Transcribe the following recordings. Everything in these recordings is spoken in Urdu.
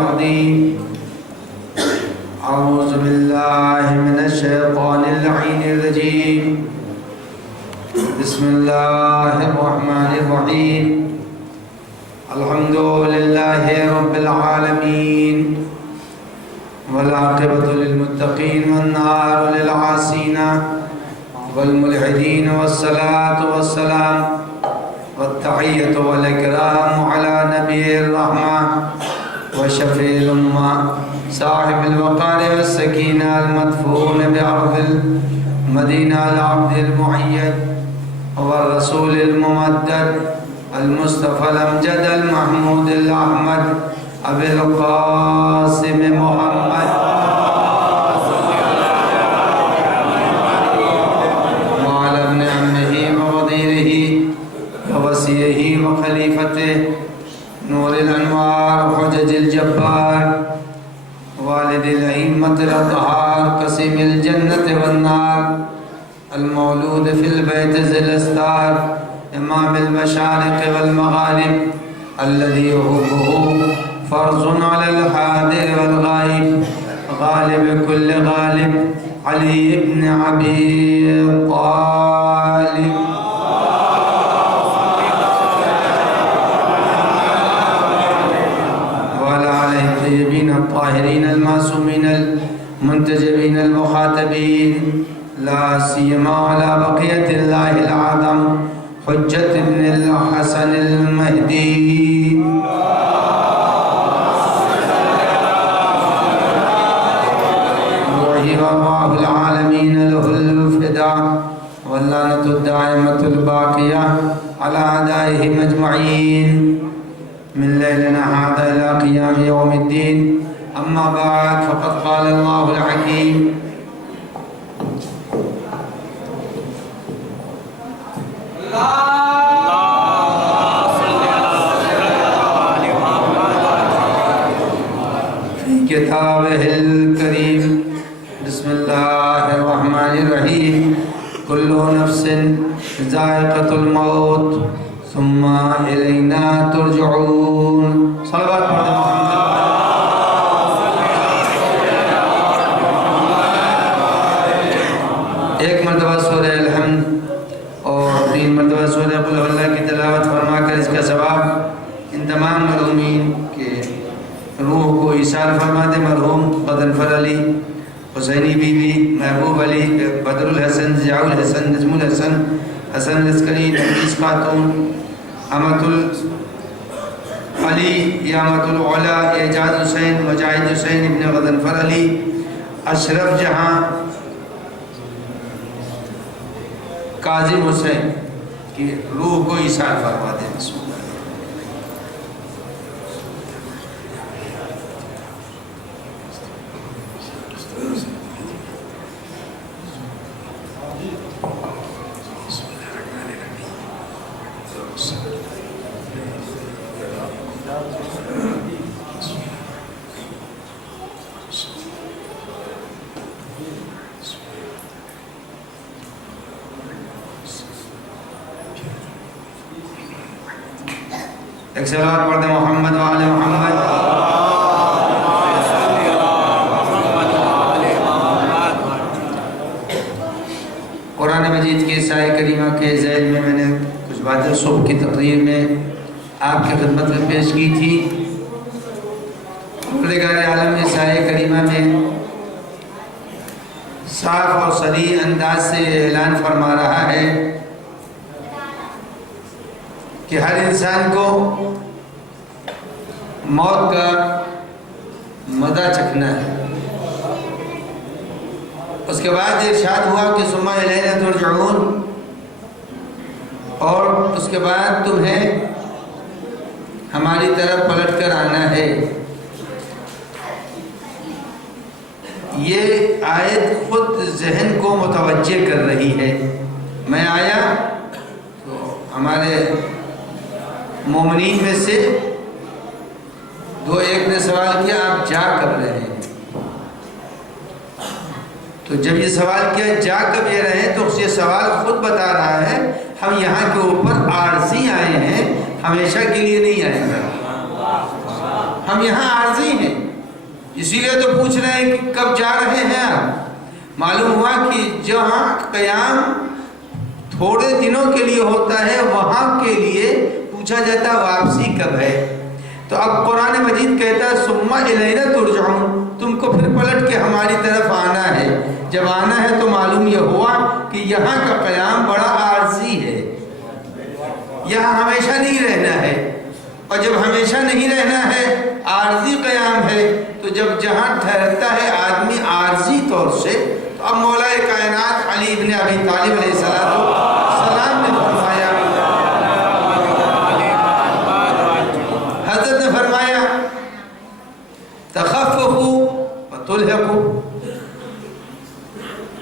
العظيم أعوذ بالله من الشيطان اللعين الرجيم بسم الله الرحمن الرحيم الحمد لله رب العالمين والعاقبة للمتقين والنار للعاصين والملحدين والصلاة والسلام والتحية والإكرام على نبي الرحمة وشفيع الأمة صاحب الوقار والسكينة المدفون بأرض المدينة العبد المؤيد والرسول الممدد المصطفى الأمجد المحمود الأحمد أبي القاسم محمد وعلى ابن عمه ووزيره ووصيه وخليفته نور الأنوار حجج الجبار والد الأئمة الأطهار قسيم الجنة والنار المولود في البيت ذي الأستار إمام المشارق والمغارب الذي حبه فرض على الحاضر والغائب غالب كل غالب علي بن أبي طالب الطاهرين المعصومين المنتجبين المخاطبين لا سيما على بقية الله العظم حجة بن الحسن المهدي روحي وروح العالمين له الفداء واللعنة الدائمة الباقية على أعدائهم أجمعين من ليلنا هذا إلى قيام يوم الدين أما بعد فقد قال الله الحكيم في كتابه الكريم بسم الله الرحمن الرحيم كل نفس ذائقة الموت ثم إلينا ترجعون صلوات محمد ایک مرتبہ سورہ الحمد اور 3 مرتبہ سورہ قل هو اللہ کی تلاوت فرما کر اس کا ثواب ان تمام مرحومین کے روح کو ایصال فرما دے. مرحوم غضنفر علی، حسینی بی بی، محبوب علی، بدر الحسن، ضیاء الحسن، نجم الحسن، حسن لسکری، نفیس خاتون، امت علی، یامت العلا، اعجاز حسین، مجاہد حسین ابن غضنفر علی، اشرف جہاں، کاظم حسین کی روح کو ایصال فرما دے. ایک صلوات پڑھ دیں محمد و آل محمد. قرآن مجید کی اس آیہ کریمہ کے ذیل میں میں نے کچھ باتیں صبح کی تقریر میں آپ کی خدمت میں پیش کی تھی. پروردگار عالم اس آیہ کریمہ میں صاف اور صریح انداز سے اعلان فرما رہا ہے کہ ہر انسان کو موت کا مزہ چکھنا ہے. اس کے بعد ارشاد ہوا کہ ثم الینا ترجعون، اور اس کے بعد تمہیں ہماری طرف پلٹ کر آنا ہے. یہ آیت خود ذہن کو متوجہ کر رہی ہے. میں آیا تو ہمارے مومنین میں سے ایک نے سوال کیا آپ جا کب رہے ہیں؟ تو جب یہ سوال کیا جا کب یہ رہے ہیں تو یہ سوال خود بتا رہا ہے ہم یہاں کے اوپر عارضی آئے ہیں، ہمیشہ کے لیے نہیں آئے ہیں. ہم یہاں عارضی ہیں، اسی لیے تو پوچھ رہے ہیں کہ کب جا رہے ہیں آپ۔ معلوم ہوا کہ جہاں قیام تھوڑے دنوں کے لیے ہوتا ہے وہاں کے لیے پوچھا جاتا واپسی کب ہے۔ تو اب قرآن مجید کہتا ہے ثم الینا ترجعون، تم کو پھر پلٹ کے ہماری طرف آنا ہے۔ جب آنا ہے تو معلوم یہ ہوا کہ یہاں کا قیام بڑا عارضی ہے، یہاں ہمیشہ نہیں رہنا ہے، اور جب ہمیشہ نہیں رہنا ہے عارضی قیام ہے، تو جب جہاں ٹھہرتا ہے آدمی عارضی طور سے، تو اب مولا کائنات علی ابن ابی طالب علیہ السلام نے فرمایا، حضرت نے فرمایا تخففوا وتلحقوا،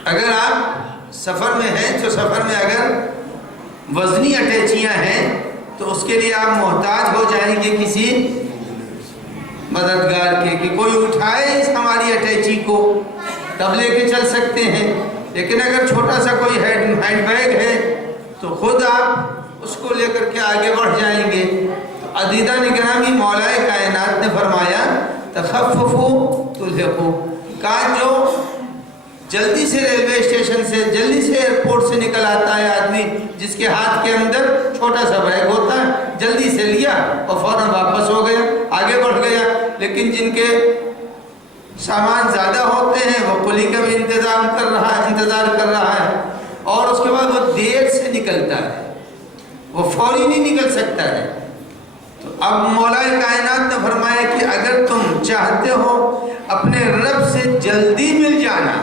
اگر آپ سفر میں ہیں تو سفر میں اگر وزنی اٹیچیاں ہیں تو اس کے لیے آپ محتاج ہو جائیں گے کسی مددگار کے کہ کوئی اٹھائے اس ہماری اٹیچی کو، تب لے کے چل سکتے ہیں۔ لیکن اگر چھوٹا سا کوئی ہینڈ بیگ ہے تو خود آپ اس کو لے کر کے آگے بڑھ جائیں گے۔ تو عزیزان گرامی، مولا کائنات نے فرمایا تخففوا تلحقوا، کہا جو جلدی سے ریلوے اسٹیشن سے، جلدی سے ایئرپورٹ سے نکل آتا ہے آدمی، جس کے ہاتھ کے اندر چھوٹا سا بیگ ہوتا ہے، جلدی سے لیا اور فوراً واپس ہو گیا، آگے بڑھ گیا۔ لیکن جن کے سامان زیادہ ہوتے ہیں وہ کلی کا بھی انتظار کر رہا ہے، اور اس کے بعد وہ دیر سے نکلتا ہے، وہ فوری نہیں نکل سکتا ہے۔ تو اب مولا کائنات نے فرمایا کہ اگر تم چاہتے ہو اپنے رب سے جلدی مل جانا،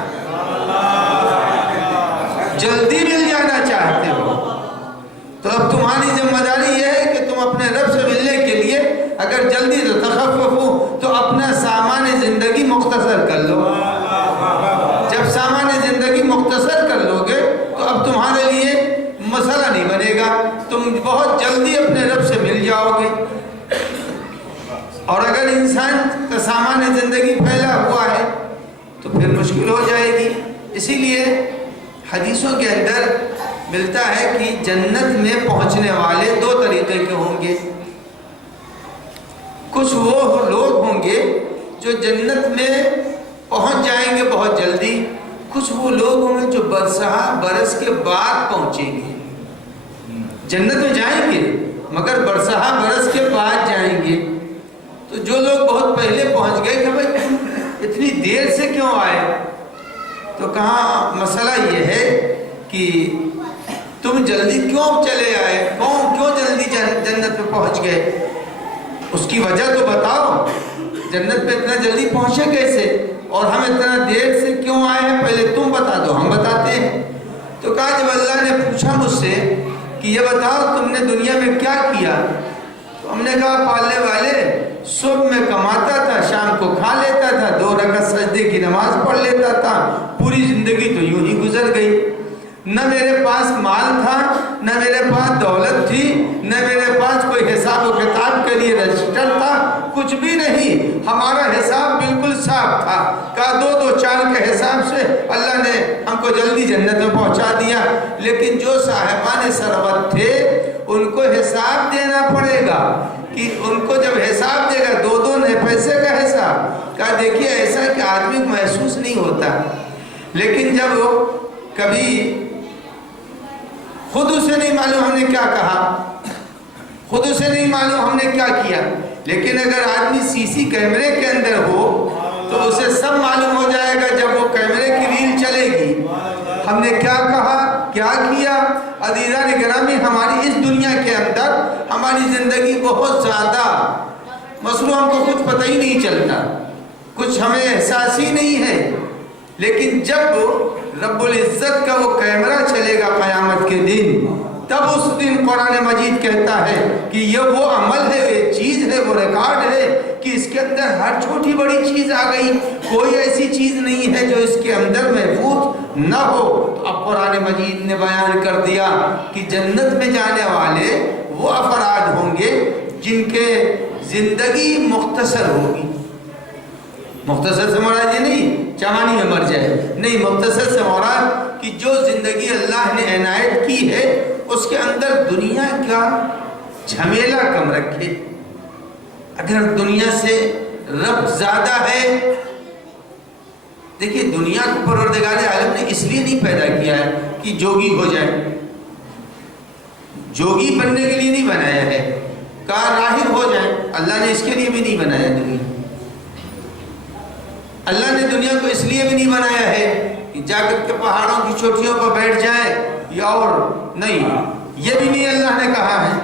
جلدی مل جانا چاہتے ہو، تو اب تمہاری ذمہ داری یہ ہے کہ تم اپنے رب سے ملنے کے لیے اگر جلدی تو تخففو، تو اپنا سامان زندگی مختصر کر لو۔ جب سامان زندگی مختصر کر لو گے تو اب تمہارے لیے مسئلہ نہیں بنے گا، تم بہت جلدی اپنے رب سے مل جاؤ گے۔ اور اگر انسان کا سامان زندگی پھیلا ہوا ہے تو پھر مشکل ہو جائے گی۔ اسی لیے حدیثوں کے اندر ملتا ہے کہ جنت میں پہنچنے والے دو طریقے کے ہوں گے۔ کچھ وہ لوگ ہوں گے جو جنت میں پہنچ جائیں گے بہت جلدی، کچھ وہ لوگ ہوں گے جو برس کے بعد پہنچیں گے۔ جنت میں جائیں گے مگر برس کے بعد جائیں گے۔ تو جو لوگ بہت پہلے پہنچ گئے کہ بھائی تم اتنی دیر سے کیوں آئے، تو کہا مسئلہ یہ ہے کہ تم جلدی کیوں چلے آئے، کیوں جلدی جنت میں پہنچ گئے، اس کی وجہ تو بتاؤ، جنت پہ اتنا جلدی پہنچے کیسے، اور ہم اتنا دیر سے کیوں آئے ہیں پہلے تم بتا دو، ہم بتاتے ہیں۔ تو کہا جب اللہ نے پوچھا مجھ سے کہ یہ بتاؤ تم نے دنیا میں کیا کیا، تو ہم نے کہا پالنے والے صبح میں کماتا تھا، شام کو کھا لیتا تھا، 2 رکعت سجدے کی نماز پڑھ لیتا تھا، پوری زندگی تو یوں ہی گزر گئی، نہ میرے پاس مال تھا، نہ میرے پاس دولت تھی، نہ میرے پاس کوئی حساب و کتاب کے لیے رجسٹر تھا، کچھ بھی نہیں، ہمارا حساب بالکل صاف تھا۔ کہا 2-2-4 کے حساب سے اللہ نے ہم کو جلدی جنت میں پہنچا دیا۔ لیکن جو صاحبان ثروت تھے ان کو حساب دینا پڑے گا، کہ ان کو جب حساب دے گا 2-2 پیسے کا حساب، کہا دیکھیے ایسا کہ آدمی کو محسوس نہیں ہوتا، لیکن جب کبھی خود اسے نہیں معلوم ہم نے کیا کہا، خود اسے نہیں معلوم ہم نے کیا کیا، لیکن اگر آدمی CC کیمرے کے اندر ہو تو اسے سب معلوم ہو جائے گا جب وہ کیمرے کی ریل چلے گی ہم نے کیا کہا، کیا کیا۔ عزیزان گرامی، ہماری اس دنیا کے اندر ہماری زندگی بہت زیادہ مثلا ہم کو کچھ پتہ ہی نہیں چلتا، کچھ ہمیں احساس ہی نہیں ہے، لیکن جب رب العزت کا وہ کیمرہ چلے گا قیامت کے دن، تب اس دن قرآن مجید کہتا ہے کہ یہ وہ عمل ہے، یہ چیز ہے، وہ ریکارڈ ہے کہ اس کے اندر ہر چھوٹی بڑی چیز آ گئی، کوئی ایسی چیز نہیں ہے جو اس کے اندر محفوظ نہ ہو۔ تو اب قرآن مجید نے بیان کر دیا کہ جنت میں جانے والے وہ افراد ہوں گے جن کے زندگی مختصر ہوگی۔ مختصر سے مراد یہ نہیں جوانی میں مر جائے، نہیں، مختصر سے مراد کہ جو زندگی اللہ نے عنایت کی ہے اس کے اندر دنیا کا جھمیلا کم رکھے، اگر دنیا سے ربط زیادہ ہے، دیکھیے دنیا کو پروردگار عالم نے اس لیے نہیں پیدا کیا ہے کہ جوگی ہو جائے، جوگی بننے کے لیے نہیں بنایا ہے، کہا راہب ہو جائے، اللہ نے اس کے لیے بھی نہیں بنایا دنیا۔ اللہ نے دنیا کو اس لیے بھی نہیں بنایا ہے کہ جا کر کے پہاڑوں کی چوٹیوں پر بیٹھ جائے، یا اور نہیں، یہ بھی نہیں اللہ نے کہا ہے۔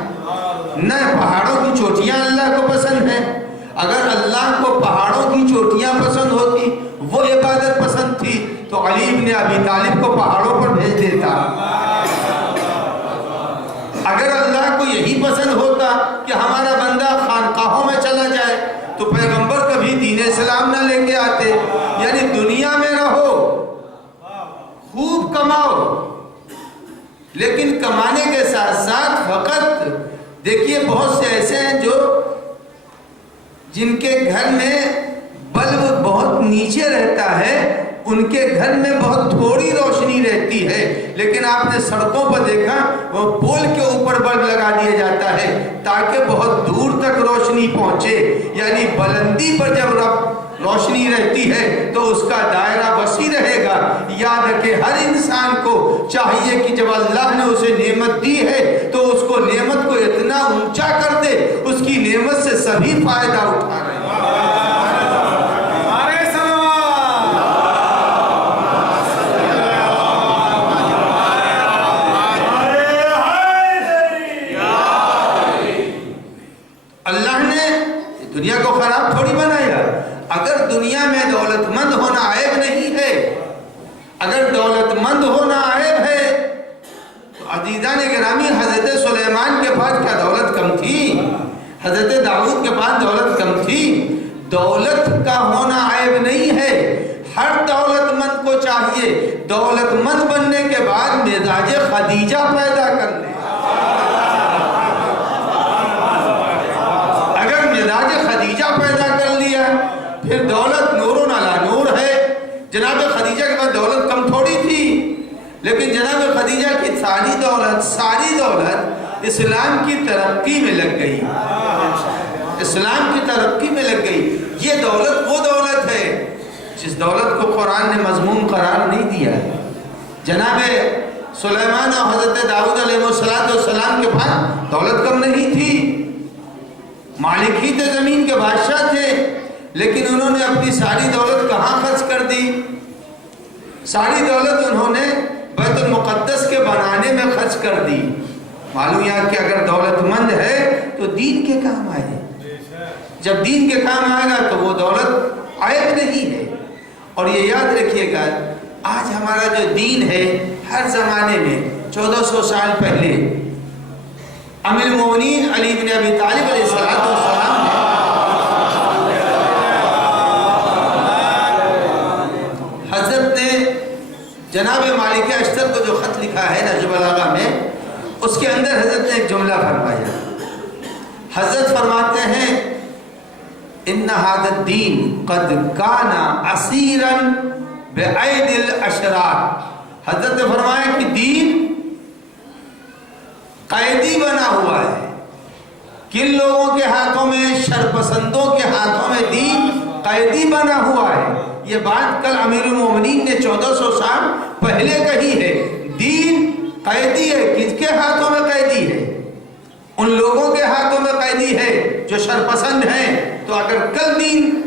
نہ پہاڑوں کی چوٹیاں اللہ کو پسند ہیں، اگر اللہ کو پہاڑوں کی چوٹیاں پسند ہوتی، وہ عبادت پسند تھی، تو علی بن ابی طالب کو پہاڑوں پر بھیج دیتا۔ اگر اللہ کو یہی پسند ہوتا کہ ہمارا بندہ خانقاہوں میں چلا جائے، تو پیغمبر کبھی دین اسلام نہ لے کے آتے۔ یعنی دنیا میں رہو، خوب کماؤ، لیکن کمانے کے ساتھ ساتھ فقط دیکھیے بہت سے ایسے ہیں جو جن کے گھر میں بلب بہت نیچے رہتا ہے، ان کے گھر میں بہت تھوڑی روشنی رہتی ہے، لیکن آپ نے سڑکوں پر دیکھا وہ پول کے اوپر بلب لگا دیا جاتا ہے تاکہ بہت دور تک روشنی پہنچے۔ یعنی بلندی پر جب روشنی رہتی ہے تو اس کا دائرہ وسیع رہے گا۔ یاد رکھے ہر انسان کو چاہیے کہ جب اللہ نے اسے نعمت دی ہے تو اس کو نعمت کو اتنا اونچا کر دے، اس کی نعمت سے سبھی فائدہ اٹھا رہے ہیں۔ دنیا کو خراب تھوڑی بنایا۔ اگر دنیا میں دولت مند ہونا عیب نہیں ہے، اگر دولت مند ہونا عیب ہے تو عزیزان گرامی حضرت سلیمان کے پاس کیا دولت کم تھی؟ حضرت داؤد کے پاس دولت کم تھی؟ دولت کا ہونا عیب نہیں ہے۔ ہر دولت مند کو چاہیے دولت مند بننے کے بعد مزاج خدیجہ پیدا کر لے۔ مزاج خدیجہ پیدا کر لیا پھر دولت نور و نالا نور ہے۔ جناب خدیجہ کے پاس دولت کم تھوڑی تھی، لیکن جناب خدیجہ کی ساری دولت اسلام کی ترقی میں لگ گئی، اسلام کی ترقی میں لگ گئی۔ یہ دولت وہ دولت ہے جس دولت کو قرآن نے مذموم قرار نہیں دیا۔ جناب سلیمان اور حضرت داؤد علیہ السلام کے پاس دولت کم نہیں تھی، مالک ہی تھے، زمین کے بادشاہ تھے، لیکن انہوں نے اپنی ساری دولت کہاں خرچ کر دی؟ ساری دولت انہوں نے بیت المقدس کے بنانے میں خرچ کر دی۔ معلوم یاد کہ اگر دولت مند ہے تو دین کے کام آئے، جب دین کے کام آئے گا تو وہ دولت عیب نہیں ہے۔ اور یہ یاد رکھیے گا آج ہمارا جو دین ہے، ہر زمانے میں 1400 سال پہلے امیر المومنین علی بن ابی طالب علیہ السلام نے حضرت نے جناب مالک اشتر کو جو خط لکھا ہے نہج البلاغہ میں، اس کے اندر حضرت نے ایک جملہ فرمایا۔ حضرت فرماتے ہیں ان هذا الدین قد کان اسیرا بعید الاشرار۔ حضرت نے فرمایا کہ دین قیدی بنا ہوا ہے۔ کن لوگوں کے ہاتھوں میں؟ شرپسندوں کے ہاتھوں میں دین قیدی بنا ہوا ہے۔ یہ بات کل امیر المومنین نے 1400 سال پہلے کہی ہے۔ دین قیدی ہے، کس کے ہاتھوں میں قیدی ہے؟ ان لوگوں کے ہاتھوں میں قیدی ہے جو شرپسند ہیں۔ تو اگر کل دین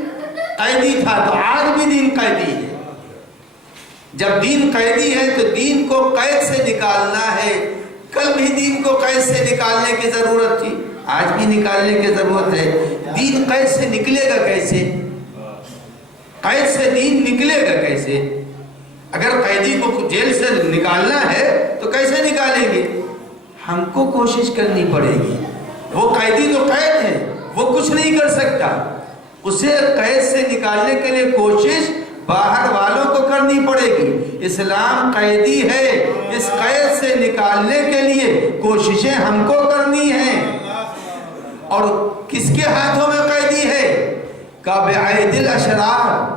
قیدی تھا تو آج بھی دین قیدی ہے۔ جب دین قیدی ہے تو دین کو قید سے نکالنا ہے۔ کل بھی دین کو قید سے نکالنے کی ضرورت تھی، آج بھی نکالنے کی ضرورت ہے۔ دین قید سے نکلے گا کیسے؟ قید سے دین نکلے گا کیسے؟ اگر قیدی کو جیل سے نکالنا ہے تو کیسے نکالیں گے؟ ہم کو کوشش کرنی پڑے گی۔ وہ قیدی تو قید ہے، وہ کچھ نہیں کر سکتا۔ اسے قید سے نکالنے کے لیے کوشش باہر والوں کو کرنی پڑے گی۔ اسلام قیدی ہے، اس قید سے نکالنے کے لیے کوششیں ہم کو کرنی ہیں۔ اور کس کے ہاتھوں میں قیدی ہے؟ کا بعید الاشرار،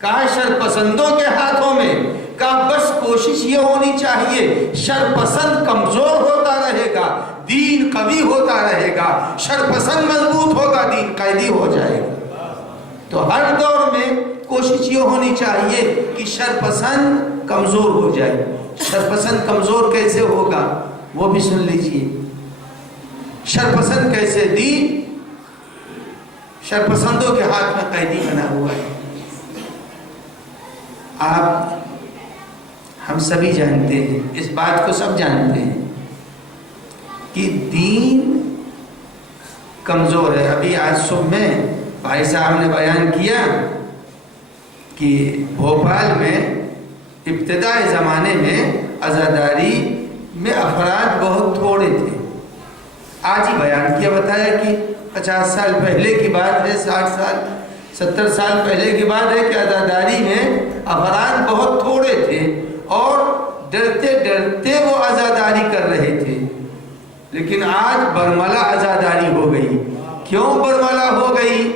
کا شرپسندوں کے ہاتھوں میں۔ کا بس کوشش یہ ہونی چاہیے شرپسند کمزور ہوتا رہے گا، دین قوی ہوتا رہے گا۔ شرپسند مضبوط ہوگا، دین قوی قیدی ہو جائے گا۔ تو ہر دور میں کوشش یہ ہونی چاہیے کہ شرپسند کمزور ہو جائے۔ شرپسند کمزور کیسے ہوگا وہ بھی سن لیجئے۔ شرپسند کیسے؟ دین شرپسندوں کے ہاتھ میں قیدی بنا ہوا ہے۔ آپ ہم سبھی جانتے ہیں، اس بات کو سب جانتے ہیں کہ دین کمزور ہے۔ ابھی آج صبح میں بھائی صاحب نے بیان کیا کہ بھوپال میں ابتدائی زمانے میں عزاداری میں افراد بہت تھوڑے تھے۔ آج ہی بیان کیا، بتایا کہ 50 سال پہلے کی بات ہے، 60 سال 70 سال پہلے کی بات ہے کہ عزاداری میں افراد بہت تھوڑے تھے اور ڈرتے ڈرتے وہ عزاداری کر رہے تھے۔ لیکن آج برملا عزاداری ہو گئی۔ کیوں برملا ہو گئی؟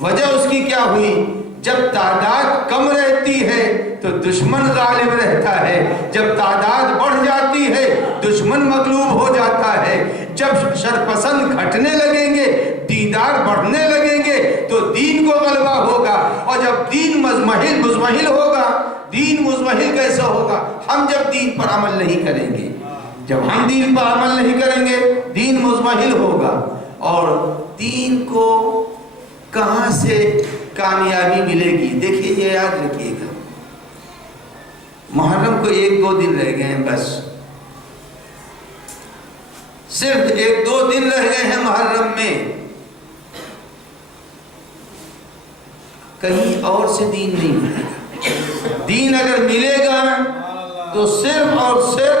وجہ اس کی کیا ہوئی؟ جب تعداد کم رہتی ہے تو دشمن غالب رہتا ہے، جب تعداد بڑھ جاتی ہے دشمن مغلوب ہو جاتا ہے۔ جب شرپسند گھٹنے لگیں گے، دیندار بڑھنے لگیں گے تو دین کو غلبہ ہوگا، اور جب دین مزمحل ہوگا، دین مزمحل کیسا ہوگا؟ ہم جب دین پر عمل نہیں کریں گے، جب ہم دین پر عمل نہیں کریں گے دین مزمحل ہوگا۔ اور دین کو کہاں سے کامیابی ملے گی؟ دیکھیے، یہ یاد رکھیے گا، محرم کو 1-2 دن رہ گئے ہیں، بس صرف 1-2 دن رہ گئے ہیں محرم میں۔ کہیں اور سے دین نہیں ملے گا۔ دین اگر ملے گا تو صرف اور صرف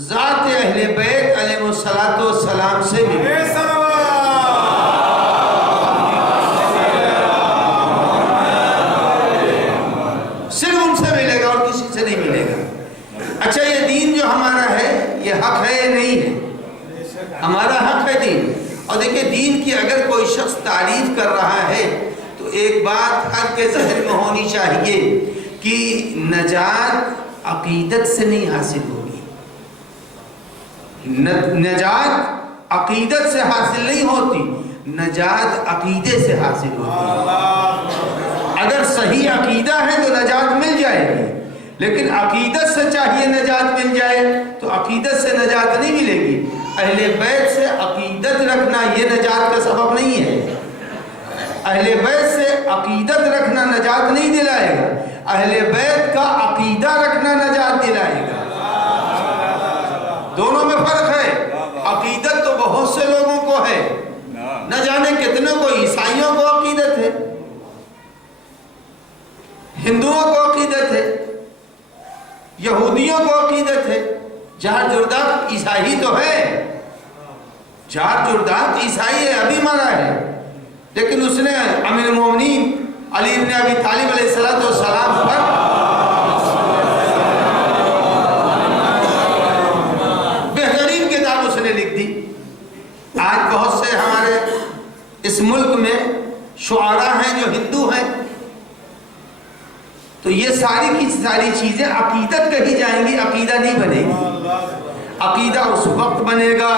ذات اہل بیت علیہ السلام سے ملے گا۔ صرف ان سے ملے گا اور کسی سے نہیں ملے گا۔ اچھا، یہ دین جو ہمارا ہے یہ حق ہے یا نہیں ہے؟ ہمارا حق ہے دین۔ اور دیکھیں، دین کی اگر کوئی شخص تعریف کر رہا ہے تو ایک بات ہر کے ذہن میں ہونی چاہیے کہ نجات عقیدت سے نہیں حاصل ہوگی۔ نجات عقیدت سے حاصل نہیں ہوتی، نجات عقیدے سے حاصل ہوتی۔ اگر صحیح عقیدہ ہے تو نجات مل جائے گی، لیکن عقیدت سے چاہیے نجات مل جائے تو عقیدت سے نجات نہیں ملے گی۔ اہل بیت سے عقیدت رکھنا یہ نجات کا سبب نہیں ہے۔ اہل بیت سے عقیدت رکھنا نجات نہیں دلائے گا، اہل بیت کا عقیدہ رکھنا نجات دلائے گا۔ دونوں میں فرق ہے۔ عقیدت تو بہت سے لوگوں کو ہے، نہ جانے کتنے کو، عیسائیوں کو عقیدت ہے، ہندوؤں کو عقیدت ہے، یہودیوں کو عقیدت ہے۔ جار جرداق عیسائی تو ہے، جار جرداق عیسائی ہے، ابھی مرا ہے، لیکن اس نے امیر المومنین علی بن ابی طالب علیہ السلام پر بہترین کتاب اس نے لکھ دی۔ آج بہت سے ہمارے اس ملک میں شعراء ہیں جو ہندو ہیں، تو یہ ساری کی ساری چیزیں عقیدت کہی جائیں گی، عقیدہ نہیں بنے گی۔ عقیدہ اس وقت بنے گا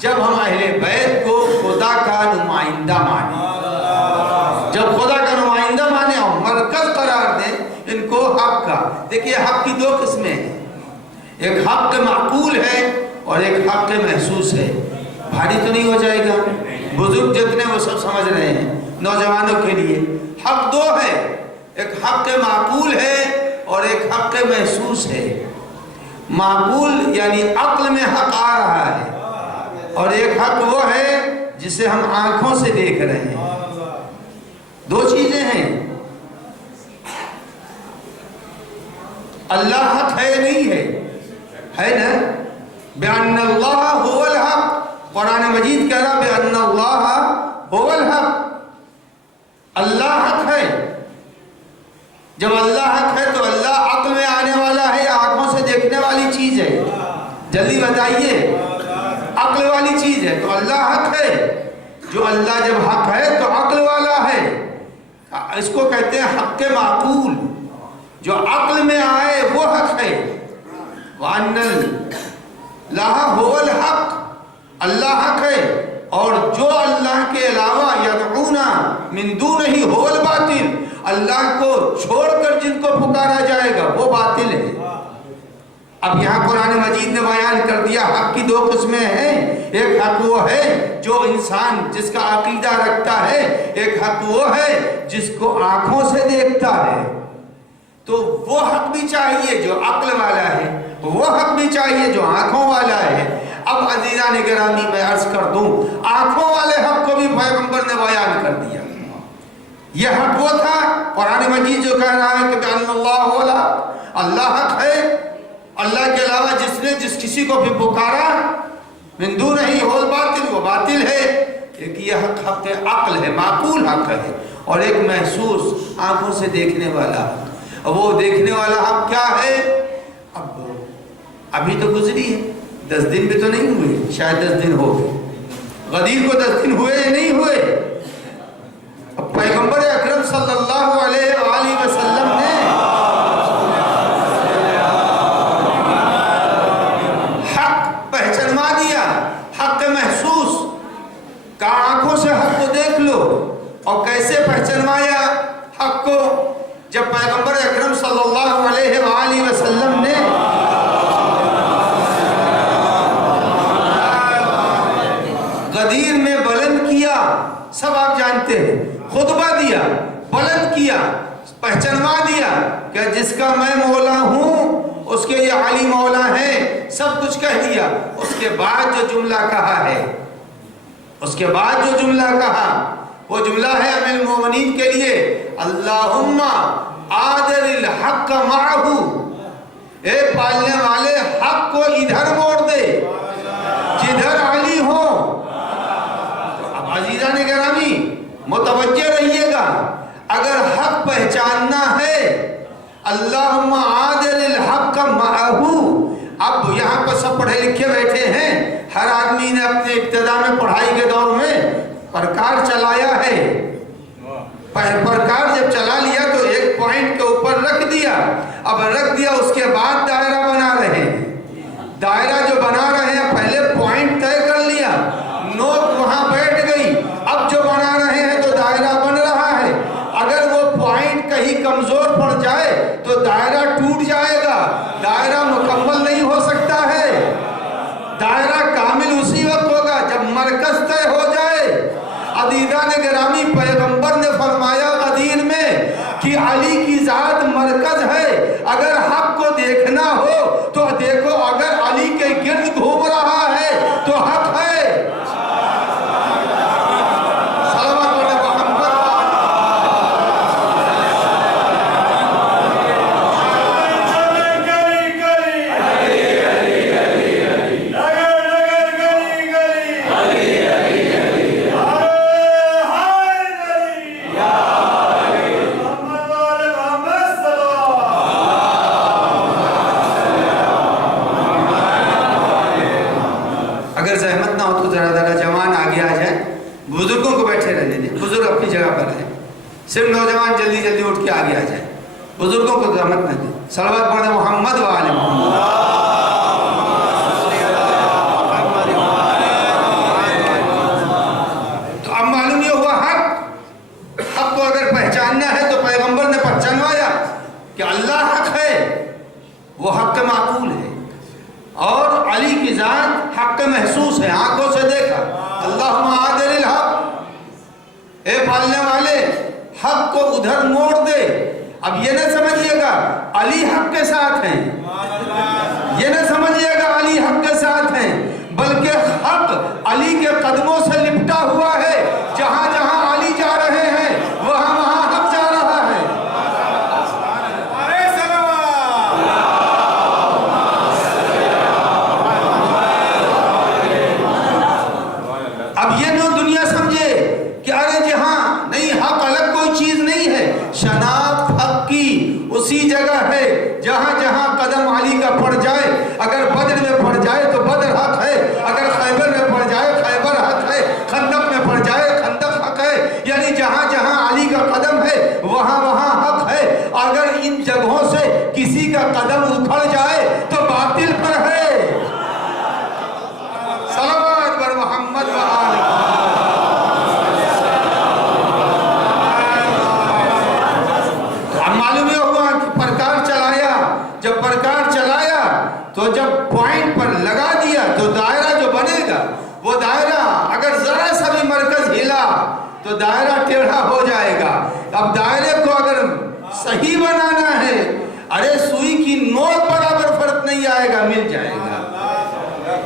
جب ہم اہل بیت کو خدا کا نمائندہ مانیں، جب خدا کا نمائندہ مانیں اور مرکز قرار دیں ان کو حق کا۔ دیکھیے، حق کی 2 قسمیں ہیں، ایک حق معقول ہے اور ایک حق محسوس ہے۔ بھاری تو نہیں ہو جائے گا؟ بزرگ جتنے وہ سب سمجھ رہے ہیں، نوجوانوں کے لیے حق 2 ہے، ایک حق معقول ہے اور ایک حق محسوس ہے۔ معقول یعنی عقل میں حق آ رہا ہے، اور ایک حق وہ ہے جسے ہم آنکھوں سے دیکھ رہے ہیں۔ 2 چیزیں ہیں۔ اللہ حق ہے نہیں ہے نا؟ بِأَنَّ اللَّهَ هُوَ الْحَقُّ، قرآن مجید کہہ رہا بِأَنَّ اللَّهَ هُوَ الْحَقُّ، اللہ حق ہے۔ جب اللہ حق ہے تو اللہ عقل میں آنے والا ہے یا آنکھوں سے دیکھنے والی چیز ہے؟ جلدی بتائیے، عقل والی چیز ہے۔ تو اللہ حق ہے، جو اللہ جب حق ہے تو عقل والا ہے، اس کو کہتے ہیں حق معقول، جو عقل میں آئے وہ حق ہے۔ وَأَنَّ اللَّهَ هُوَ الْحَقُّ، اللہ حق ہے، اور جو اللہ کے علاوہ من دونہ هو الباطل، اللہ کو چھوڑ کر جن کو پکارا جائے گا وہ باطل ہے۔ اب یہاں قرآن مجید نے بیان کر دیا حق کی دو قسمیں ہیں، ایک حق وہ ہے جو انسان جس کا عقیدہ رکھتا ہے، ایک حق وہ ہے جس کو آنکھوں سے دیکھتا ہے۔ تو وہ حق بھی چاہیے جو عقل والا ہے، وہ حق بھی چاہیے جو آنکھوں والا ہے۔ اب عزیزان گرامی میں عرض کر دوں، آنکھوں والے حق کو بھی پیغمبر نے بیان کر دیا۔ یہ حق وہ تھا قرآن مجید جو کہہ رہا ہے کہ بأن اللہ والا، اللہ حق ہے، اللہ کے علاوہ جس نے جس کسی کو بھی پکارا من دونہ هو الباطل، وہ باطل ہے۔ ایک یہ حق عقل ہے، معقول حق ہے، اور ایک محسوس آنکھوں سے دیکھنے والا حق۔ وہ دیکھنے والا حق کیا ہے؟ اب ابھی تو گزری ہے، 10 دن بھی تو نہیں ہوئے، شاید 10 دن ہو گئے، غدیر کو 10 دن ہوئے یا نہیں ہوئے؟ اب پیغمبر اکرم صلی اللہ علیہ وآلہ وسلم نے حق پہچانوا دیا، حق محسوس کا آنکھوں سے حق کو دیکھ لو۔ اور کیسے پہچانوایا حق کو؟ جب پیغمبر اکرم صلی اللہ علیہ وآلہ وسلم نے غدیر میں بلند کیا، سب آپ جانتے ہیں، خطبہ دیا، بلند کیا، پہچانوا دیا کہ جس کا میں مولا ہوں اس کے یہ علی مولا ہے، سب کچھ کہہ دیا۔ اس کے بعد جو جملہ کہا ہے، اس کے بعد جو جملہ کہا وہ جملہ ہے امیر المومنین کے لیے، اللہم عادل الحق معہ، اے پالنے والے حق کو ادھر موڑ دے جدھر علی ہو۔ اب عزیزان گرامی متوجہ رہیے گا، اگر حق پہچاننا ہے اللہم عادل الحق معہ، اب یہاں پر سب پڑھے لکھے بیٹھے ہیں، ہر آدمی نے اپنے ابتدا میں پڑھائی کے دور میں پرکار چلایا ہے، پرکار جب چلا لیا تو ایک پوائنٹ کے اوپر رکھ دیا، اب رکھ دیا اس کے بعد دائرہ بنا رہے ہیں، دائرہ جو بنا رہے ہیں پہلے پوائنٹ طے کر لیا، نوک وہاں بیٹھ گئی، اب جو بنا رہے ہیں تو دائرہ بن رہا ہے، اگر وہ پوائنٹ کہیں کمزور پڑ جائے تو دائرہ ٹوٹ جائے گا، دائرہ مکمل نہیں ہو سکتا ہے۔ دائرہ کامل اسی وقت ہوگا جب مرکز طے ہو جائے۔ عزیزان گرامی پیغمبر نے فرمایا غدیر میں کہ علی کی ذات مرکز ہے، اگر حق کو دیکھنا ہو تو دیکھو، اگر علی کے گرد گھوم رہا ہے تو حق ہے۔ بزرگوں کو بیٹھے رہنے دیں، بزرگ اپنی جگہ پر ہیں، صرف نوجوان جلدی جلدی اٹھ کے آگے آ جائیں، بزرگوں کو زحمت نہ دیں۔ صلوات پڑھیں محمد و آل محمد۔ تو اب معلوم یہ ہوا حق کو اگر پہچاننا ہے تو پیغمبر نے پہچانوایا کہ اللہ حق ہے، وہ حق معقول ہے، اور علی کی ذات حق محسوس ہے، آنکھوں سے دیکھا۔ اللہم عادل الحق، اے پالنے والے حق کو ادھر موڑ دے۔ اب یہ نہ سمجھئے گا علی حق کے ساتھ ہیں، یہ نہ سمجھئے گا علی حق کے ساتھ ہیں، بلکہ حق علی کے قدموں سے لپٹا ہوا ہے، جہاں جہاں علی جا رہے ہیں وہاں وہاں حق جا رہا ہے۔ اب یہ نو دنیا سمجھے کہ ارے جہاں نہیں، حق الگ کوئی چیز نہیں ہے، شناخت حق کی اسی جگہ ہے جہاں جہاں قدم علی کا پڑ جائے، اگر بدر میں پڑ جائے تو بدر حق ہے، اگر خیبر میں پڑ جائے خیبر حق ہے، خندق میں پڑ تو دائرہ ٹیڑھا ہو جائے گا. اب دائرے کو اگر صحیح بنانا ہے، ارے سوئی کی نوک برابر فرق نہیں آئے گا، مل جائے گا،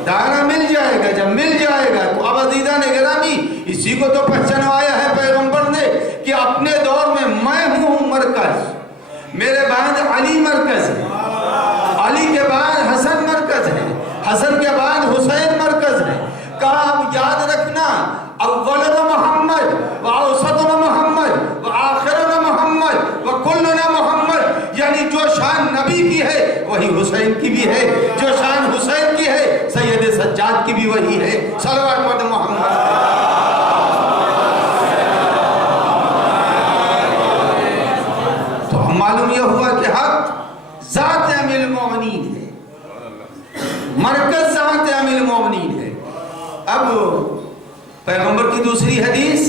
دائرہ مل جائے گا. جب مل جائے گا تو اب عزیزان گرامی اسی کو تو پہچانوایا ہے پیغمبر نے کہ اپنے دور میں ہوں مرکز، میرے بعد علی مرکز ہے، علی کے بعد حسن مرکز ہے، حسن کے بعد حسین مرکز ہے. کہا اب یاد رکھنا اولنا محمد واوسطنا محمد وآخرنا محمد وکلنا محمد، یعنی جو شان نبی کی ہے وہی حسین کی بھی ہے، جو شان حسین کی ہے سید سجاد کی بھی وہی ہے. صلوات پڑھ محمد. تو معلوم یہ ہوا کہ حق ذات امیر المومنین ہے، مرکز ذات امیر المومنین ہے. اب پیغمبر کی دوسری حدیث،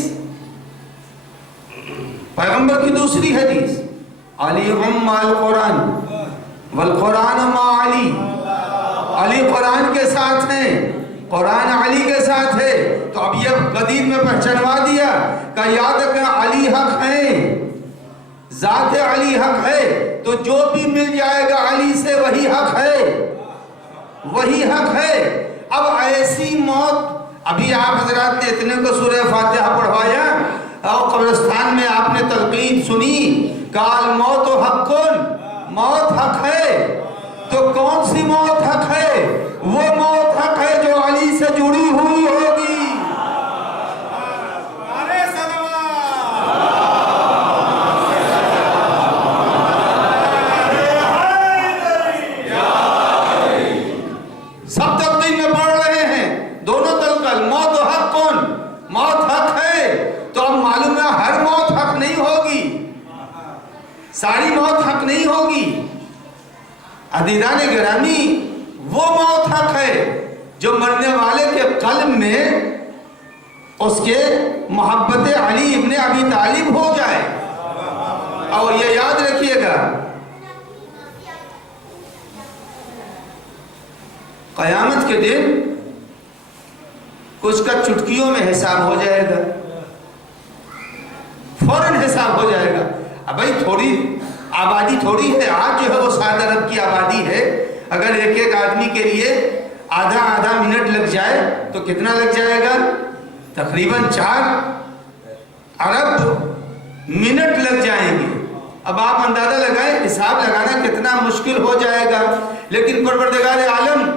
پیغمبر کی دوسری حدیث، علی القرآن والقرآن مع علی، علی قرآن کے ساتھ ہیں، قرآن علی کے ساتھ ہے. تو اب یہ قدیم میں پہچانوا دیا کہ یاد رکھنا علی حق ہے، ذات علی حق ہے، تو جو بھی مل جائے گا علی سے وہی حق ہے، وہی حق ہے. اب ایسی موت، ابھی آپ حضرات نے اتنے کو سورہ فاتحہ پڑھوایا اور قبرستان میں آپ نے تلقین سنی، قال موت حق، موت حق ہے. تو کون سی موت حق ہے؟ وہ موت حق ہے جو علی سے جڑی ہوئی ہوگی. سب تلقین میں پڑھ رہے ہیں، دونوں تلقین، موت و حق کون؟ موت حق ہے. تو اب معلوم ہے ہر موت حق نہیں ہوگی، ساری موت حق نہیں ہوگی. عزیزان گرامی وہ موت حق ہے جو مرنے والے کے قلب میں اس کے محبت علی ابن ابی طالب ہو جائے. اور یہ یاد رکھیے گا قیامت کے دن کچھ کا چٹکیوں میں حساب ہو جائے گا، فوراً حساب ہو جائے گا. اب بھائی تھوڑی آبادی تھوڑی ہے، آج جو ہے وہ 7 ارب کی آبادی ہے. اگر ایک ایک آدمی کے لیے آدھا منٹ لگ جائے تو کتنا لگ جائے گا؟ تقریباً 4 ارب منٹ لگ جائیں گے. اب آپ اندازہ لگائیں، حساب لگانا کتنا مشکل ہو جائے گا. لیکن پروردگار عالم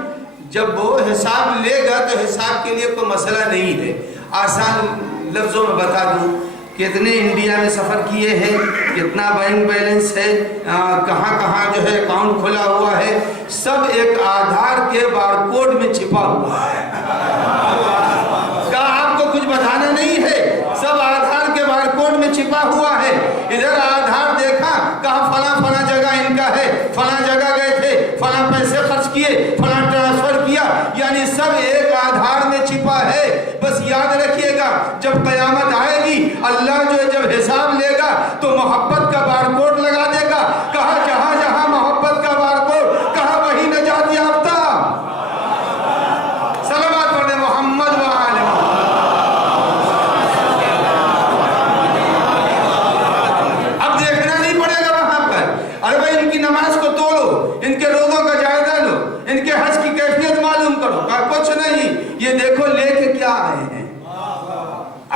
جب وہ حساب لے گا تو حساب کے لیے کوئی مسئلہ نہیں ہے. آسان لفظوں میں بتا دوں، کتنے انڈیا میں سفر کیے ہیں، کتنا بینک بیلنس ہے، کہاں کہاں جو ہے اکاؤنٹ کھلا ہوا ہے، سب ایک آدھار کے بارکوڈ میں چھپا ہوا ہے. کہا آپ کو کچھ بتانا نہیں ہے، سب آدھار کے بارکوڈ میں چھپا ہوا ہے. ادھر آدھار دیکھا، کہا فلاں جگہ ان کا ہے، فلاں جگہ گئے تھے، فلاں پیسے خرچ کیے، فلاں ٹرانسفر کیا، یعنی سب ایک آدھار میں چھپا ہے. بس یاد رکھیے گا جب قیامت آئے گی اللہ جو ہے جب حساب لے گا تو محبت کا بارکوڈ لگا دے گا. کہا جہاں جہاں محبت کا بارکوڈ، کہا وہی نجات یافتہ. صلوات پڑھیں محمد و آل محمد. اب دیکھنا نہیں پڑے گا وہاں پر، ارے بھائی ان کی نماز کو توڑو، ان کے روزوں کا جائزہ لو، ان کے حج کی کیفیت معلوم کرو. کہا کچھ نہیں، یہ دیکھو لے کے کیا آئے ہیں.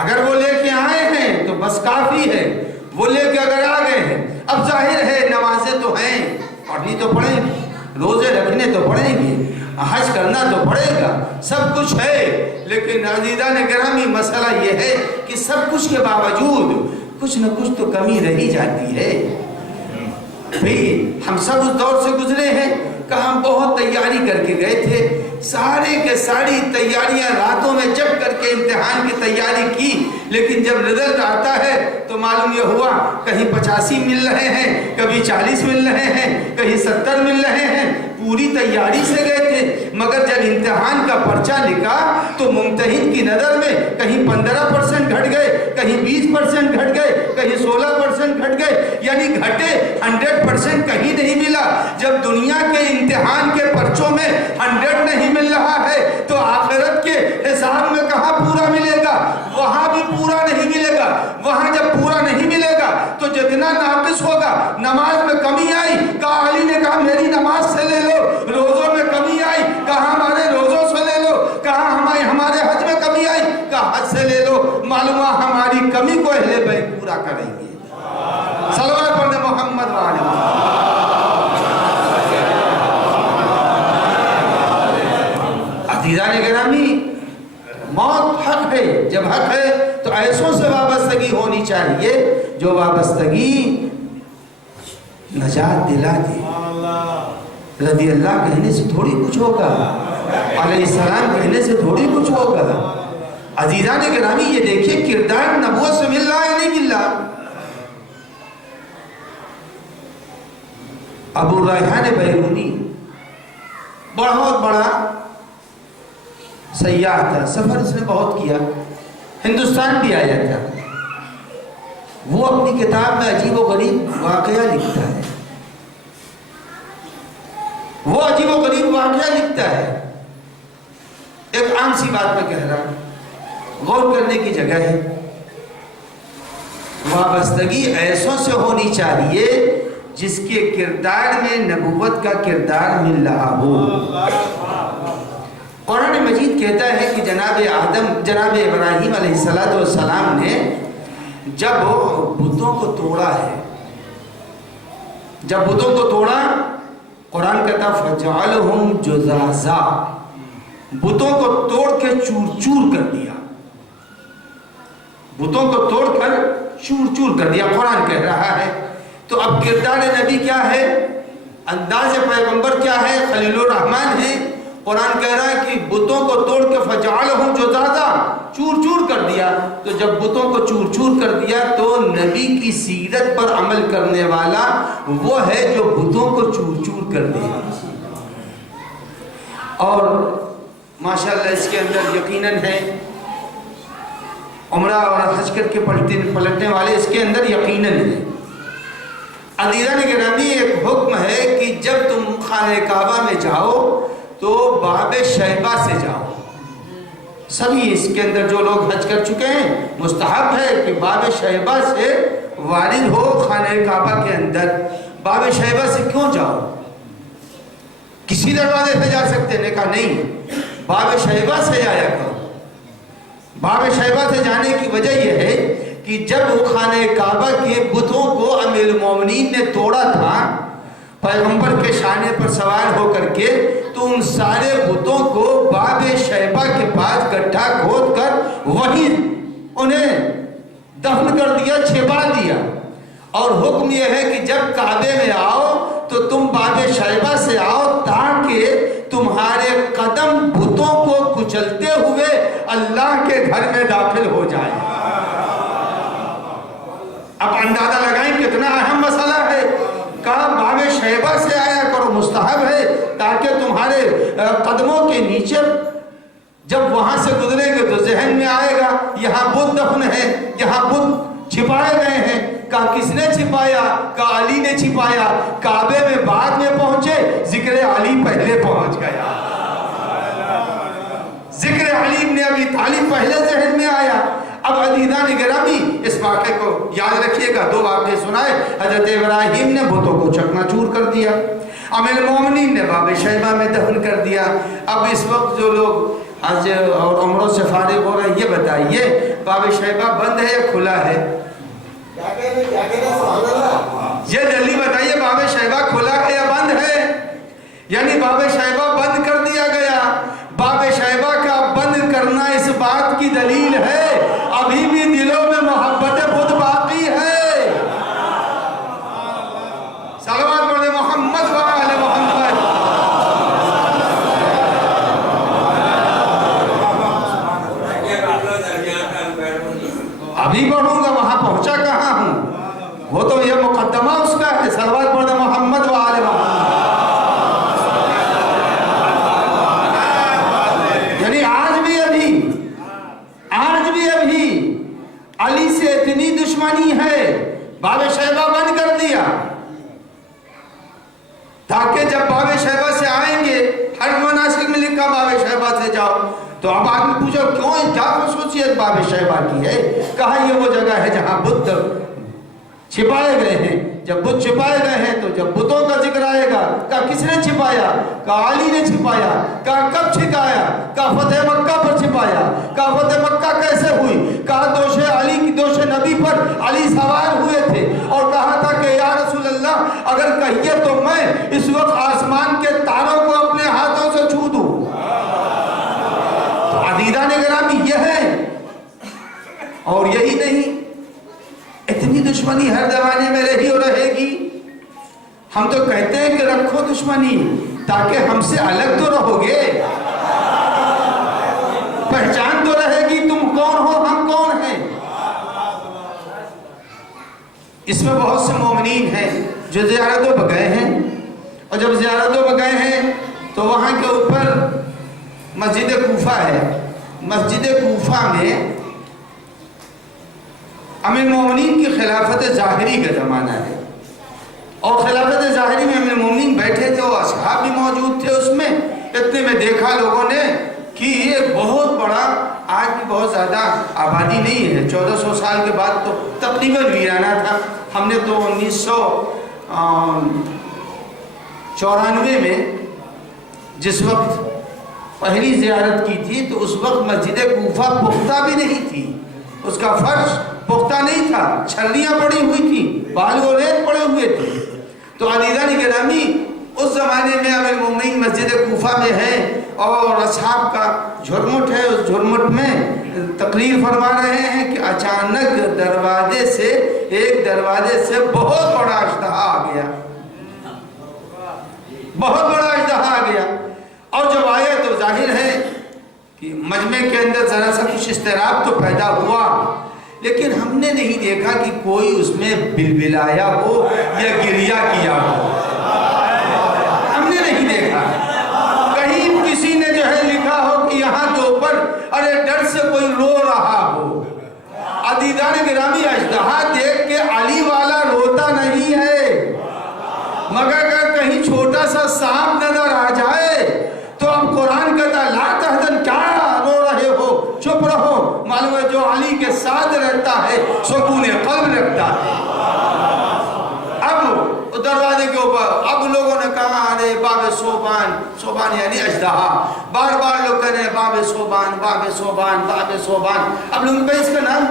اگر وہ لے کے آئے ہیں تو بس کافی ہے، وہ لے کے اگر آ گئے ہیں. اب ظاہر ہے نمازیں تو ہیں، پڑھنی تو پڑیں گی، روزے رکھنے تو پڑیں گے، حج کرنا تو پڑے گا، سب کچھ ہے. لیکن عزیزان گرامی مسئلہ یہ ہے کہ سب کچھ کے باوجود کچھ نہ کچھ تو کمی رہی جاتی ہے. ہم سب اس دور سے گزرے ہیں کہ ہم بہت تیاری کر کے گئے تھے، سارے کے ساری تیاریاں راتوں میں جگ کر کے امتحان کی تیاری کی. لیکن جب رزلٹ آتا ہے تو معلوم یہ ہوا کہیں 85 مل رہے ہیں، کبھی 40 مل رہے ہیں، کہیں 70 مل رہے ہیں. پوری تیاری سے گئے تھے، مگر جب امتحان کا پرچہ لکھا تو ممتحن کی نظر میں کہیں 15% گھٹ گئے، کہیں 20% گھٹ گئے، کہیں 16% گھٹ گئے، یعنی گھٹے 100% کہیں نہیں ملا. جب دنیا کے امتحان کے پرچوں میں 100 نہیں مل رہا ہے تو آخرت کے حساب میں کہاں پورا ملے گا؟ وہاں بھی پورا نہیں ملے گا. وہاں جب پورا نہیں ملے گا تو جتنا ناقص ہوگا. نماز میں کمی آئی, کہا علی نے کہا میری نماز سے لے لو. روزوں میں کمی آئی, کہا ہمارے روزوں سے لے لو. کہا ہمارے حج میں کمی آئی, کہا حج سے لے لو. معلوم ہماری کمی کو اہل بیت پورا کریں گے. صلوات پڑھیں محمد وآلہ محمد. عزیزان گرامی, موت حق ہے. جب حق ہے تو ایسوں سے وابستگی ہونی چاہیے جو وابستگی نجات دلا دے. رضی اللہ کہنے سے تھوڑی کچھ ہوگا, علیہ السلام کہنے سے تھوڑی کچھ ہوگا. عزیزان گرامی, یہ دیکھیے کردار نبوت سے مل رہا ہے نہیں مل رہا. ابو ریحان بیرونی بہت بڑا سیاح تھا, سفر اس نے بہت کیا, ہندوستان بھی آیا تھا. وہ اپنی کتاب میں عجیب و غریب واقعہ لکھتا ہے. وہ عجیب و غریب واقعہ لکھتا ہے. ایک عام سی بات میں کہہ رہا ہوں, غور کرنے کی جگہ ہے. وابستگی ایسوں سے ہونی چاہیے جس کے کردار میں نبوت کا کردار مل رہا ہو. قرآن مجید کہتا ہے کہ جناب ابراہیم علیہ السلام نے جب بتوں کو توڑا ہے, جب بتوں کو توڑا, قرآن کہتا فَجَعَلْهُمْ جُذَاذًا, بتوں کو توڑ کے چور چور کر دیا. بتوں کو توڑ کر چور چور کر دیا, قرآن کہہ رہا ہے. تو اب کردار نبی کیا ہے, انداز پیغمبر کیا ہے, خلیل الرحمن ہے. قرآن کہہ رہا ہے کہ بتوں کو توڑ کے فَجَعَلْهُمْ جُذَاذًا, چور چور کر دیا. تو جب بتوں کو چور چور کر دیا تو نبی کی سیرت پر عمل کرنے والا وہ ہے جو بتوں کو چور چور کر دے. اور ماشاءاللہ اس کے اندر یقیناً ہے, عمرہ اور حج کر کے پلٹنے والے اس کے اندر یقیناً ہے. عزیزان گرامی, ایک حکم ہے کہ جب تم خانہ کعبہ میں جاؤ تو باب شیبہ سے جاؤ. سبھی اس کے اندر جو لوگ حج کر چکے ہیں مستحب ہے کہ باب شیبہ سے وارد ہو خانہ کعبہ کے اندر. باب شیبہ سے کیوں جاؤ, کسی دروازے سے جا سکتے ہیں, کہا نہیں, باب شیبہ سے جایا کرو. باب شیبہ سے جانے کی وجہ یہ ہے کہ جب وہ خانہ کعبہ کے بتوں کو امیر المومنین نے توڑا تھا پیغمبر کے شانے پر سوار ہو کر کے, تو ان سارے بتوں کو باب شیبہ کے پاس گڈھا کھود کر وہیں انہیں دفن کر دیا, چھپا دیا. اور حکم یہ ہے کہ جب کعبے میں آؤ تو تم باب شیبہ سے آؤ تاکہ تمہارے قدم بتوں کو کچلتے ہوئے اللہ کے گھر میں داخل ہو جائے. اب اندازہ لگائیں کتنا اہم مسئلہ ہے. کہا باب شیبہ سے آیا کرو, مستحب ہے, تاکہ تمہارے قدموں کے نیچے جب وہاں سے گزریں گے تو ذہن میں آئے گا یہاں بت دفن ہے, یہاں بت چھپائے گئے ہیں. کہا کس نے چھپایا, کہا علی نے چھپایا. کعبے میں بعد میں پہنچے, ذکر علی پہلے پہنچ گیا. ذکر علی ابن ابی طالب پہلے ذہن میں آیا. اب عزیزان گرامی, اس واقعے کو یاد رکھیے گا. دو واقعے سنائے. حضرت ابراہیم نے بتوں کو چکنا چور کر دیا, امیر المومنین نے باب شیبہ میں دفن کر دیا. اب اس وقت جو لوگ حج اور عمروں سے فارغ ہو رہے ہیں, یہ بتائیے باب شیبہ بند ہے یا کھلا ہے؟ یہ جلدی بتائیے, باب شیبہ کھلا ہے یا بند ہے؟ یعنی باب شیبہ بند کر دیا گیا. باب شیبہ کا بند کرنا اس بات کی دلیل ہے ابھی بھی دلوں میں محبت خود باقی ہے. صلوات پڑھیں محمد وآل محمد. ابھی بڑھوں گا, وہاں پہنچا کہاں ہوں, وہ تو یہ مقدمہ اس کا ہے. صلوات پڑھیں محمد وآل محمد. یعنی آج بھی ابھی علی سے اتنی دشمنی ہے, باب شیبہ بند کر دیا تاکہ جب باب شیبہ سے آئیں گے, ہر مناسک میں لکھا باب شیبہ سے جاؤ, تو اب آدمی پوچھا کیوں کیا خصوصیت باب شیبہ کی ہے؟ کہا یہ وہ جگہ ہے جہاں بت چھپائے گئے ہیں. جب بت چھپائے گئے ہیں تو جب بتوں کا ذکر آئے گا کہا کس نے چھپایا؟ کہا علی نے چھپایا. کہا کب چھپایا؟ کہا فتح مکہ پر چھپایا. کہا فتح مکہ کیسے ہوئی؟ کہا دوش علی کی دوش نبی پر علی سوار ہوئے تھے اور کہا تھا کہ یا رسول اللہ اگر کہیے تو میں اس وقت آسمان کے تاروں کو اپنے ہاتھوں سے چھو دوں. تو عزیزان گرامی یہ ہے اور یہی نہیں، اتنی دشمنی ہر زمانے میں رہی اور رہے گی. ہم تو کہتے ہیں کہ رکھو دشمنی تاکہ ہم سے الگ تو رہو گے، پہچان تو رہے گی تم کون ہو ہم کون ہیں. اس میں بہت سے مومنین ہیں جو زیارتوں پہ گئے ہیں اور جب زیارتوں پہ گئے ہیں تو وہاں کے اوپر مسجد کوفہ ہے. مسجد کوفہ میں امیر المومنین کی خلافت ظاہری کا زمانہ ہے اور خلافت ظاہری میں امیر المومنین بیٹھے تھے اور اصحاب بھی موجود تھے. اس میں اتنے میں دیکھا لوگوں نے کہ ایک بہت بڑا، آج بھی بہت زیادہ آبادی نہیں ہے، 1400 سال کے بعد تو تقریباً ویرانہ تھا. ہم نے تو 1994 میں جس وقت پہلی زیارت کی تھی تو اس وقت مسجد کوفہ پختہ بھی نہیں تھی، اس کا فرش پختہ نہیں تھا، چھلیاں پڑی ہوئی تھی، بالو و ریت پڑے ہوئے تھے. تو عزیزان گرامی اس زمانے میں امیر المومنین مسجد کوفہ میں ہے اور اصحاب کا جھرمٹ ہے. اس جھرمٹ میں تقریر فرما رہے ہیں کہ اچانک ایک دروازے سے بہت بڑا اژدہا آ گیا، بہت بڑا اژدہا آ گیا. اور جب آیا تو ظاہر ہے کہ مجمع کے اندر ذرا سا کچھ اضطراب تو پیدا ہوا، لیکن ہم نے نہیں دیکھا کہ کوئی اس میں بلبلایا ہو یا گریہ کیا ہو. ہم نے نہیں دیکھا کہیں کسی نے جو ہے لکھا ہو کہ یہاں کے اوپر ارے ڈر سے کوئی رو رہا ہو. عزیزان گرامی اژدہا دیکھ کے علی والا روتا نہیں ہے، مگر اگر کہیں چھوٹا سا سانپ نظر آ جائے تو اب قرآن کہتا ہے لا تحزن، کیا رو رہے ہو، چپ رہو. معلوم ہے جو علی کے ساتھ رہتا ہے سکون قلب رکھتا ہے. اب دروازے کے اوپر اب لوگوں نے کہا ارے باب صوبان، صوبان یعنی اژدہا، بار بار لوگ کہہ رہے ہیں باب صوبان، باب صوبان، باب صوبان. اب لوگوں پہ اس کا نام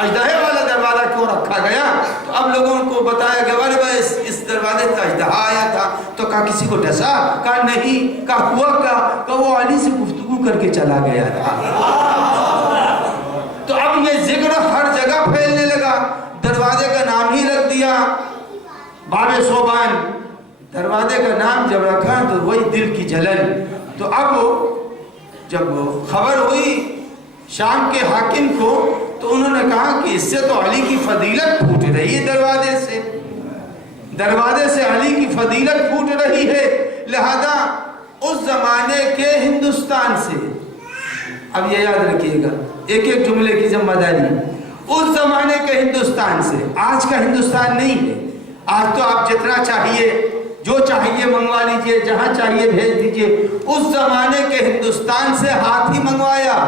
اژدہے والا دروازہ کیوں رکھا گیا؟ تو اب لوگوں کو بتایا گیا ارے بھائی اس دروازے کا اژدہا آیا تھا. تو کہا کسی کو ڈسا؟ کہا نہیں. کہا ہوا کیا؟ کہ وہ علی سے گفتگو کر کے چلا گیا تھا. تو اب یہ ذکر ہر جگہ پھیلنے لگا، دروازے کا نام ہی رکھ دیا باب صوبان. دروازے کا نام جب رکھا تو وہی دل کی جلن. تو اب جب خبر ہوئی شام کے حاکم کو تو انہوں نے کہا کہ اس سے تو علی کی فضیلت پھوٹ رہی ہے، دروازے سے علی کی فضیلت پھوٹ رہی ہے. لہذا اس زمانے کے ہندوستان سے، اب یہ یاد رکھیے گا ایک ایک جملے کی ذمہ داری، اس زمانے کے ہندوستان سے، آج کا ہندوستان نہیں ہے. آج تو آپ جتنا چاہیے جو چاہیے منگوا لیجئے، جہاں چاہیے بھیج دیجئے. اس زمانے کے ہندوستان سے ہاتھی منگوایا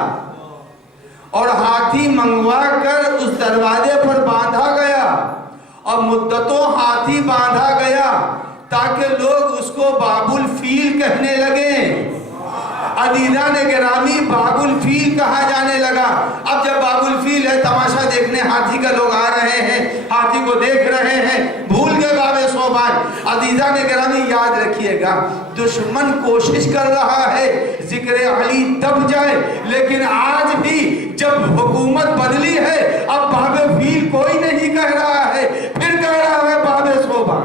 اور ہاتھی منگوا کر اس دروازے پر باندھا گیا اور مدتوں ہاتھی باندھا گیا تاکہ لوگ اس کو باب الفیل کہنے لگے. عزیزان گرامی باب الفیل کہا جانے لگا. اب جب باب الفیل ہے تماشا دیکھنے ہاتھی کا لوگ آ رہے ہیں، ہاتھی کو دیکھ رہے ہیں، بھول گئے باب صوبان. عزیزان گرامی یاد رکھیے گا دشمن کوشش کر رہا ہے ذکر علی دب جائے، لیکن آج بھی جب حکومت بدلی ہے اب باب فیل کوئی نہیں کہہ رہا ہے، پھر کہہ رہا ہے باب صوبان.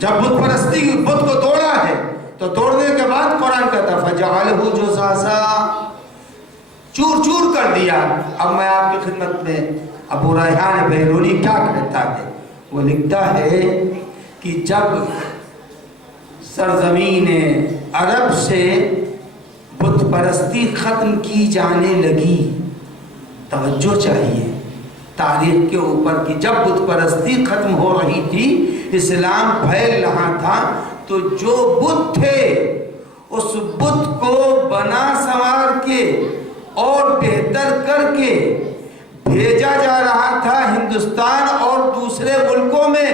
جب بت پرستی بت کو توڑا ہے تو توڑنے کے بعد قرآن کہتا فَجَعَلْهُ جُثَاثًا، چور چور کر دیا. اب میں آپ کی خدمت میں ابو ریحان بیرونی کیا کہتا ہے، وہ لکھتا ہے کہ جب سرزمین عرب سے بت پرستی ختم کی جانے لگی، توجہ چاہیے، تاریخ کے اوپر کی جب بت پرستی ختم ہو رہی تھی، اسلام پھیل رہا تھا، تو جو بت تھے اس بت کو بنا سنوار کے اور بہتر کر کے بھیجا جا رہا تھا ہندوستان اور دوسرے ملکوں میں۔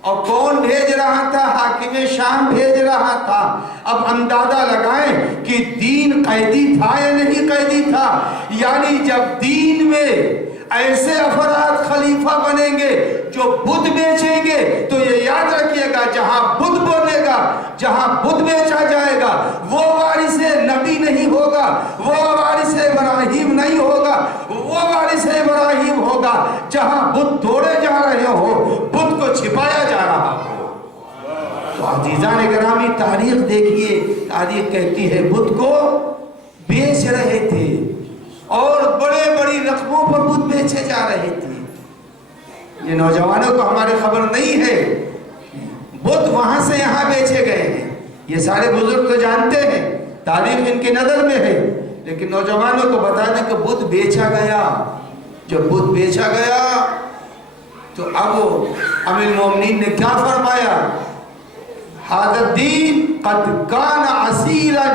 اور کون بھیج رہا تھا؟ حاکم شام بھیج رہا تھا۔ اب اندازہ لگائیں کہ دین قیدی تھا یا نہیں قیدی تھا؟ یعنی جب دین میں ایسے افراد خلیفہ بنیں گے جو بدھ بیچیں گے، تو یہ یاد رکھیے گا جہاں بدھ بولے گا، جہاں بدھ بیچا جائے گا، وہ وارث نبی نہیں ہوگا، وہ وارث ابراہیم نہیں ہوگا، وہ وارث ابراہیم ہوگا جہاں بدھ توڑے جا رہے ہو، بدھ کو چھپایا جا رہا ہو۔ تو عزیزان گرامی تاریخ دیکھیے، تاریخ کہتی ہے بدھ کو بیچ رہے تھے اور بڑے بڑی رقموں پر بدھ بیچے جا رہے تھے۔ یہ نوجوانوں کو ہماری خبر نہیں ہے، بدھ وہاں سے یہاں بیچے گئے ہیں، یہ سارے بزرگ تو جانتے ہیں، تاریخ ان کی نظر میں ہے، لیکن نوجوانوں کو بتا دیں کہ بدھ بیچا گیا۔ جب بدھ بیچا گیا تو اب امیر المومنین نے کیا فرمایا؟ ھذا الدین قد کان عسیرا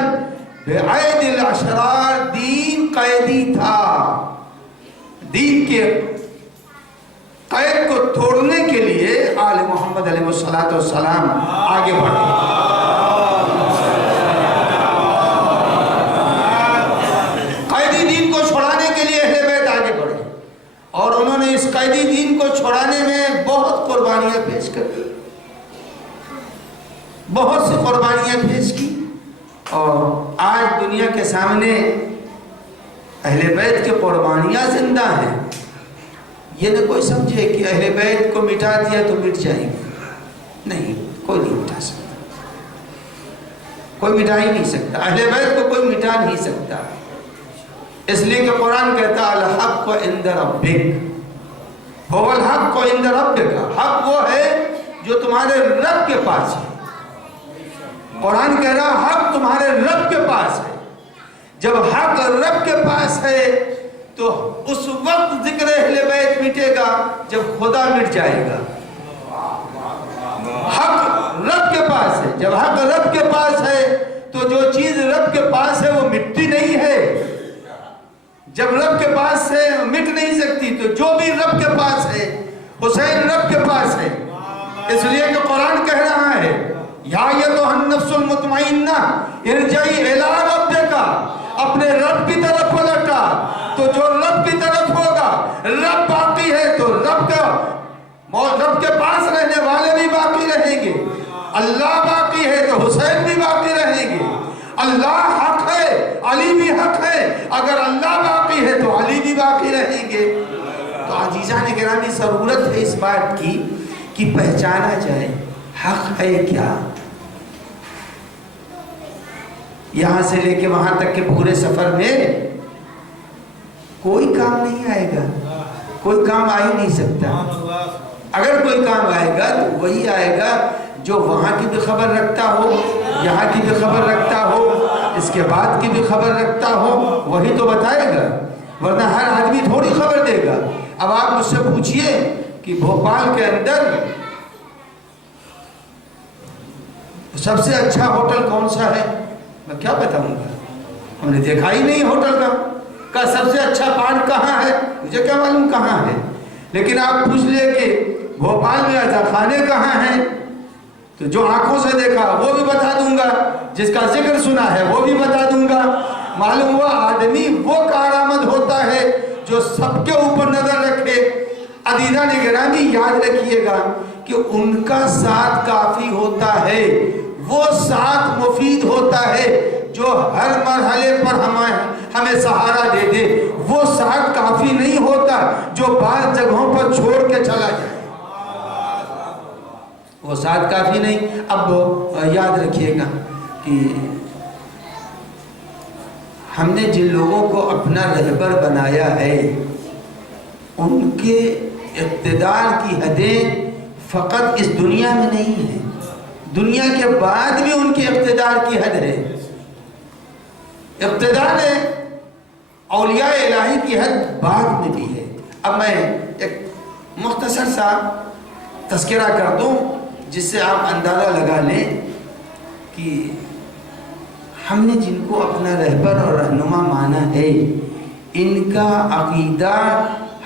بعید الاشرار، دین قیدی تھا، دین کے قید کو توڑنے کے لیے آل محمد علیہ السلام آگے بڑھے۔ قیدی دین کو چھڑانے کے لیے اہل بیت آگے بڑھے، اور انہوں نے اس قیدی دین کو چھڑانے میں بہت قربانیاں پیش کر دی، بہت سی قربانیاں پیش کی۔ اور آج دنیا کے سامنے اہل بیت کی قربانیاں زندہ ہیں۔ یہ نہ کوئی سمجھے کہ اہل بیت کو مٹا دیا تو مٹ جائیں گے، نہیں، کوئی نہیں مٹا سکتا، کوئی مٹا ہی نہیں سکتا، اہل بیت کو کوئی مٹا نہیں سکتا، اس لیے کہ قرآن کہتا ہے الحق عند ربک، هو الحق عند ربک، حق وہ ہے جو تمہارے رب کے پاس ہے۔ قرآن کہہ رہا حق تمہارے رب کے پاس ہے۔ جب حق رب کے پاس ہے تو اس وقت ذکر اہل بیت مٹے گا جب خدا مٹ جائے گا۔ حق رب کے پاس ہے، جب حق رب کے پاس ہے تو جو چیز رب کے پاس ہے وہ مٹتی نہیں ہے۔ جب رب کے پاس ہے مٹ نہیں سکتی، تو جو بھی رب کے پاس ہے، حسین رب کے پاس ہے، اس لیے کہ قرآن کہہ رہا ہے یا ایھا النفس المطمئنہ ارجعی الی ربک، اپنے رب کی طرف پلٹا۔ تو جو رب کی طرف ہوگا، رب باقی ہے تو رب کے پاس رہنے والے بھی باقی رہیں گے، اللہ باقی ہے تو حسین بھی باقی رہیں گے، اللہ حق ہے علی بھی حق ہے، اگر اللہ باقی ہے تو علی بھی باقی رہیں گے۔ تو عزیزان گرامی ضرورت ہے اس بات کی کہ پہچانا جائے حق ہے کیا۔ یہاں سے لے کے وہاں تک کے پورے سفر میں کوئی کام نہیں آئے گا، کوئی کام آ ہی نہیں سکتا۔ اگر کوئی کام آئے گا تو وہی آئے گا جو وہاں کی بھی خبر رکھتا ہو، یہاں کی بھی خبر رکھتا ہو، اس کے بعد کی بھی خبر رکھتا ہو، وہی تو بتائے گا، ورنہ ہر آدمی تھوڑی خبر دے گا۔ اب آپ مجھ سے پوچھئے کہ بھوپال کے اندر سب سے اچھا ہوٹل کون سا ہے، میں کیا بتاؤں گا، ہم نے دیکھا ہی نہیں ہوٹل کا سب سے اچھا پان کہاں ہے، مجھے کیا معلوم کہاں ہے۔ لیکن آپ پوچھ لیں کہ بھوپال میں اعضا خانے کہاں ہیں، تو جو آنکھوں سے دیکھا وہ بھی بتا دوں گا، جس کا ذکر سنا ہے وہ بھی بتا دوں گا۔ معلوم ہوا آدمی وہ کارآمد ہوتا ہے جو سب کے اوپر نظر رکھے۔ عزیزان گرامی یاد رکھیے گا کہ ان کا ساتھ کافی ہوتا ہے، وہ ساتھ مفید ہوتا ہے جو ہر مرحلے پر ہمیں سہارا دے دے، وہ ساتھ کافی نہیں ہوتا جو بعض جگہوں پر چھوڑ کے چلا جائے، وہ ساتھ کافی نہیں۔ اب یاد رکھیے گا کہ ہم نے جن لوگوں کو اپنا رہبر بنایا ہے ان کے اقتدار کی حدیں فقط اس دنیا میں نہیں ہے، دنیا کے بعد بھی ان کے اقتدار کی حد ہے۔ اقتدار اولیاء الہی کی حد بعد میں بھی ہے۔ اب میں مختصر سا تذکرہ کر دوں جس سے آپ اندازہ لگا لیں کہ ہم نے جن کو اپنا رہبر اور رہنما مانا ہے ان کا عقیدہ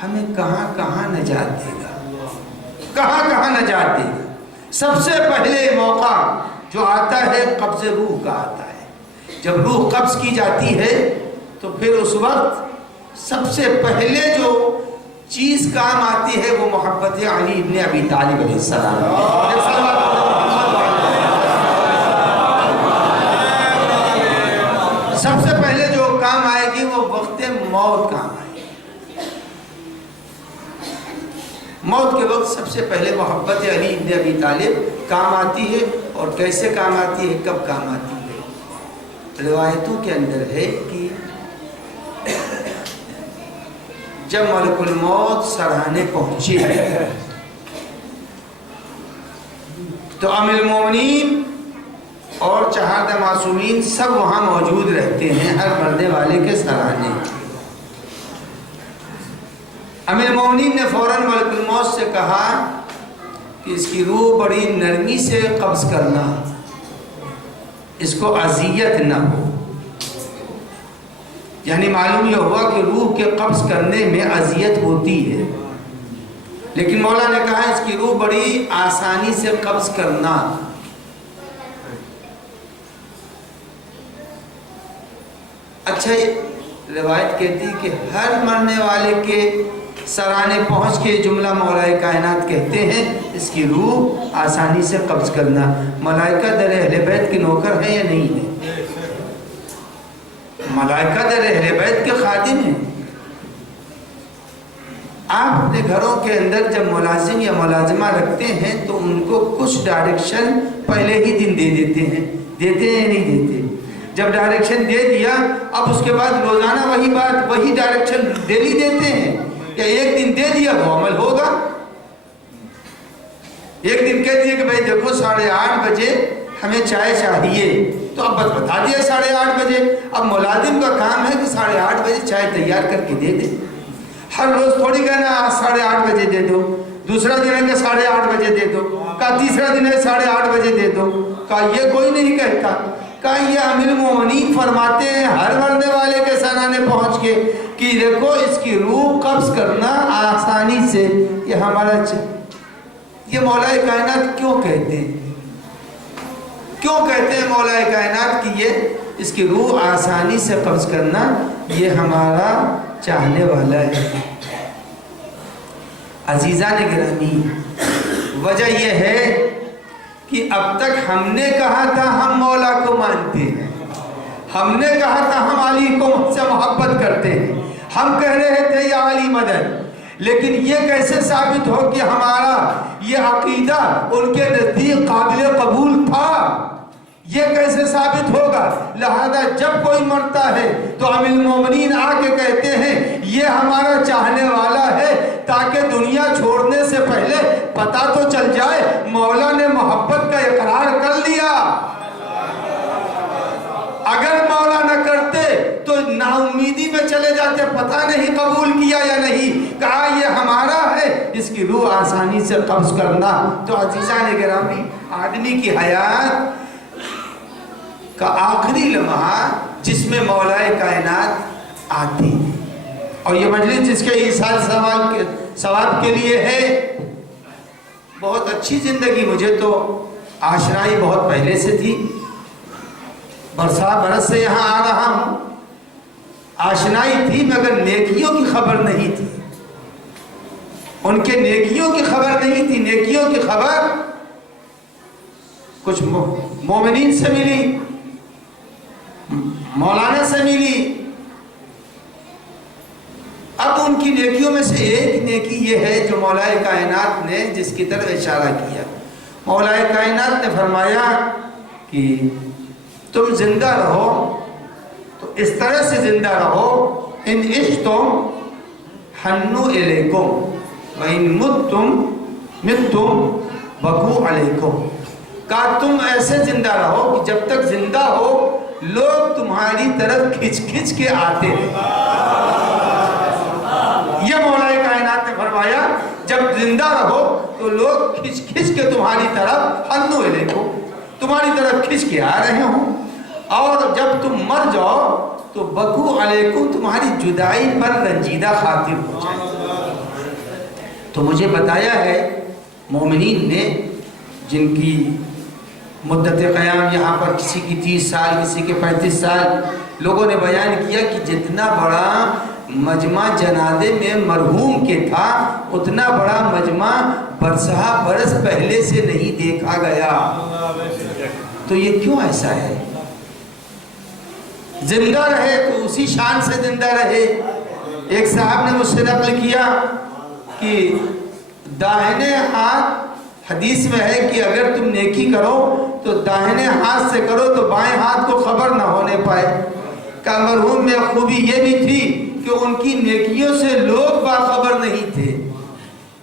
ہمیں کہاں کہاں نجات دے گا، کہاں کہاں نجات دے گا۔ سب سے پہلے موقع جو آتا ہے قبض روح کا آتا ہے۔ جب روح قبض کی جاتی ہے تو پھر اس وقت سب سے پہلے جو چیز کام آتی ہے وہ محبت علی ابن ابی طالب علیہ السلام۔ سب سے پہلے جو کام آئے گی وہ وقت موت کام آئے گی۔ موت کے وقت سب سے پہلے محبت علی ابن ابی طالب کام آتی ہے۔ اور کیسے کام آتی ہے، کب کام آتی ہے؟ روایتوں کے اندر ہے کہ جب ملک الموت سراہانے پہنچے تو امیر المومنین اور چہاردہ معصومین سب وہاں موجود رہتے ہیں ہر مرنے والے کے سراہانے۔ امیر المومنین نے فوراً ملک الموت سے کہا کہ اس کی روح بڑی نرمی سے قبض کرنا، اس کو اذیت نہ ہو۔ یعنی معلوم یہ ہوا کہ روح کے قبض کرنے میں اذیت ہوتی ہے، لیکن مولا نے کہا اس کی روح بڑی آسانی سے قبض کرنا۔ اچھا، روایت کہتی کہ ہر مرنے والے کے سرانے پہنچ کے جملہ مولا کائنات کہتے ہیں اس کی روح آسانی سے قبض کرنا۔ ملائکہ در اہل بیت کے نوکر ہیں یا نہیں ہیں؟ ملائکہ در اہل بیت کے خادم ہیں۔ آپ اپنے گھروں کے اندر جب ملازم یا ملازمہ رکھتے ہیں تو ان کو کچھ ڈائریکشن پہلے ہی دن دے دیتے ہیں یا نہیں دیتے؟ جب ڈائریکشن دے دیا اب اس کے بعد روزانہ وہی بات وہی ڈائریکشن ڈیلی دیتے ہیں کہ ایک دن دے دیا وہ عمل ہوگا؟ ایک دن کہہ دیا کہ بھائی دیکھو 8:30 بجے ہمیں چائے چاہیے، تو اب بس بتا دیا 8:30 بجے۔ اب ملازم کا کام ہے کہ 8:30 بجے چائے تیار کر کے دے دے۔ ہر روز تھوڑی کہنا آج 8:30 بجے دے دو، دوسرا دن ہے کہ 8:30 بجے دے دو، کہا تیسرا دن ہے 8:30 بجے دے دو، کہا یہ کوئی نہیں کہتا۔ کہا یہ امیر المومنین فرماتے ہیں ہر مرنے والے کے سرانے پہنچ کے کہ دیکھو اس کی روح قبض کرنا آسانی سے، یہ ہمارا یہ مولا کائنات کیوں کہتے ہیں؟ کیوں کہتے ہیں مولا کائنات کہ یہ اس کی روح آسانی سے قبض کرنا یہ ہمارا چاہنے والا ہے؟ عزیزان گرامی، وجہ یہ ہے کہ اب تک ہم نے کہا تھا ہم مولا کو مانتے ہیں، ہم نے کہا تھا ہم علی کو سے محبت کرتے ہیں، ہم کہہ رہے تھے یا علی مدد، لیکن یہ کیسے ثابت ہو کہ ہمارا یہ عقیدہ ان کے نزدیک قابل قبول تھا؟ یہ کیسے ثابت ہوگا؟ لہذا جب کوئی مرتا ہے تو امیر المومنین آ کے کہتے ہیں یہ ہمارا چاہنے والا ہے، تاکہ دنیا چھوڑنے سے پہلے پتہ تو چل جائے مولا نے محبت کا اقرار کر لیا۔ اگر مولا نہ کرتے تو نا امیدی میں چلے جاتے، پتہ نہیں قبول کیا یا نہیں، کہا یہ ہمارا ہے، اس کی روح آسانی سے قبض کرنا۔ تو عزیزان گرامی، آدمی کی حیات کا آخری لمحہ جس میں مولا کائنات آتی ہے، اور یہ مجلس جس کے ایصال ثواب کے لیے ہے، بہت اچھی زندگی مجھے تو آشنائی بہت پہلے سے تھی، برس سے یہاں آ رہا ہوں، آشنائی تھی مگر نیکیوں کی خبر نہیں تھی، ان کے نیکیوں کی خبر نہیں تھی۔ نیکیوں کی خبر کچھ مومنین سے ملی، مولانا سے ملی۔ اب ان کی نیکیوں میں سے ایک نیکی یہ ہے جو مولا کائنات نے جس کی طرف اشارہ کیا۔ مولا کائنات نے فرمایا کہ تم زندہ رہو تو اس طرح سے زندہ رہو، ان عشتم حنو الیکم وَإِن متم بکو علیکم۔ کہا تم ایسے زندہ رہو کہ جب تک زندہ ہو لوگ تمہاری طرف کھچ کھچ کے آتے ہیں۔ یہ مولا کائنات نے فرمایا جب زندہ رہو تو لوگ کھچ کھچ کے تمہاری طرف ہنو الیکم، تمہاری طرف کھچ کے آ رہے ہوں، اور جب تم مر جاؤ تو بکو علیکم، تمہاری جدائی پر رنجیدہ خاطر ہو جائے۔ تو مجھے بتایا ہے مومنین نے، جن کی مدت قیام یہاں پر کسی کی 30 سال، کسی کے 35 سال، لوگوں نے بیان کیا کہ جتنا بڑا مجمع جنازے میں مرحوم کے تھا اتنا بڑا مجمع برسہ برس پہلے سے نہیں دیکھا گیا۔ تو یہ کیوں ایسا ہے؟ زندہ رہے تو اسی شان سے زندہ رہے۔ ایک صاحب نے مجھ سے نقل کیا کہ داہنے ہاتھ، حدیث میں ہے کہ اگر تم نیکی کرو تو داہنے ہاتھ سے کرو تو بائیں ہاتھ کو خبر نہ ہونے پائے۔ کہ مرحوم میں خوبی یہ بھی تھی کہ ان کی نیکیوں سے لوگ باخبر نہیں تھے،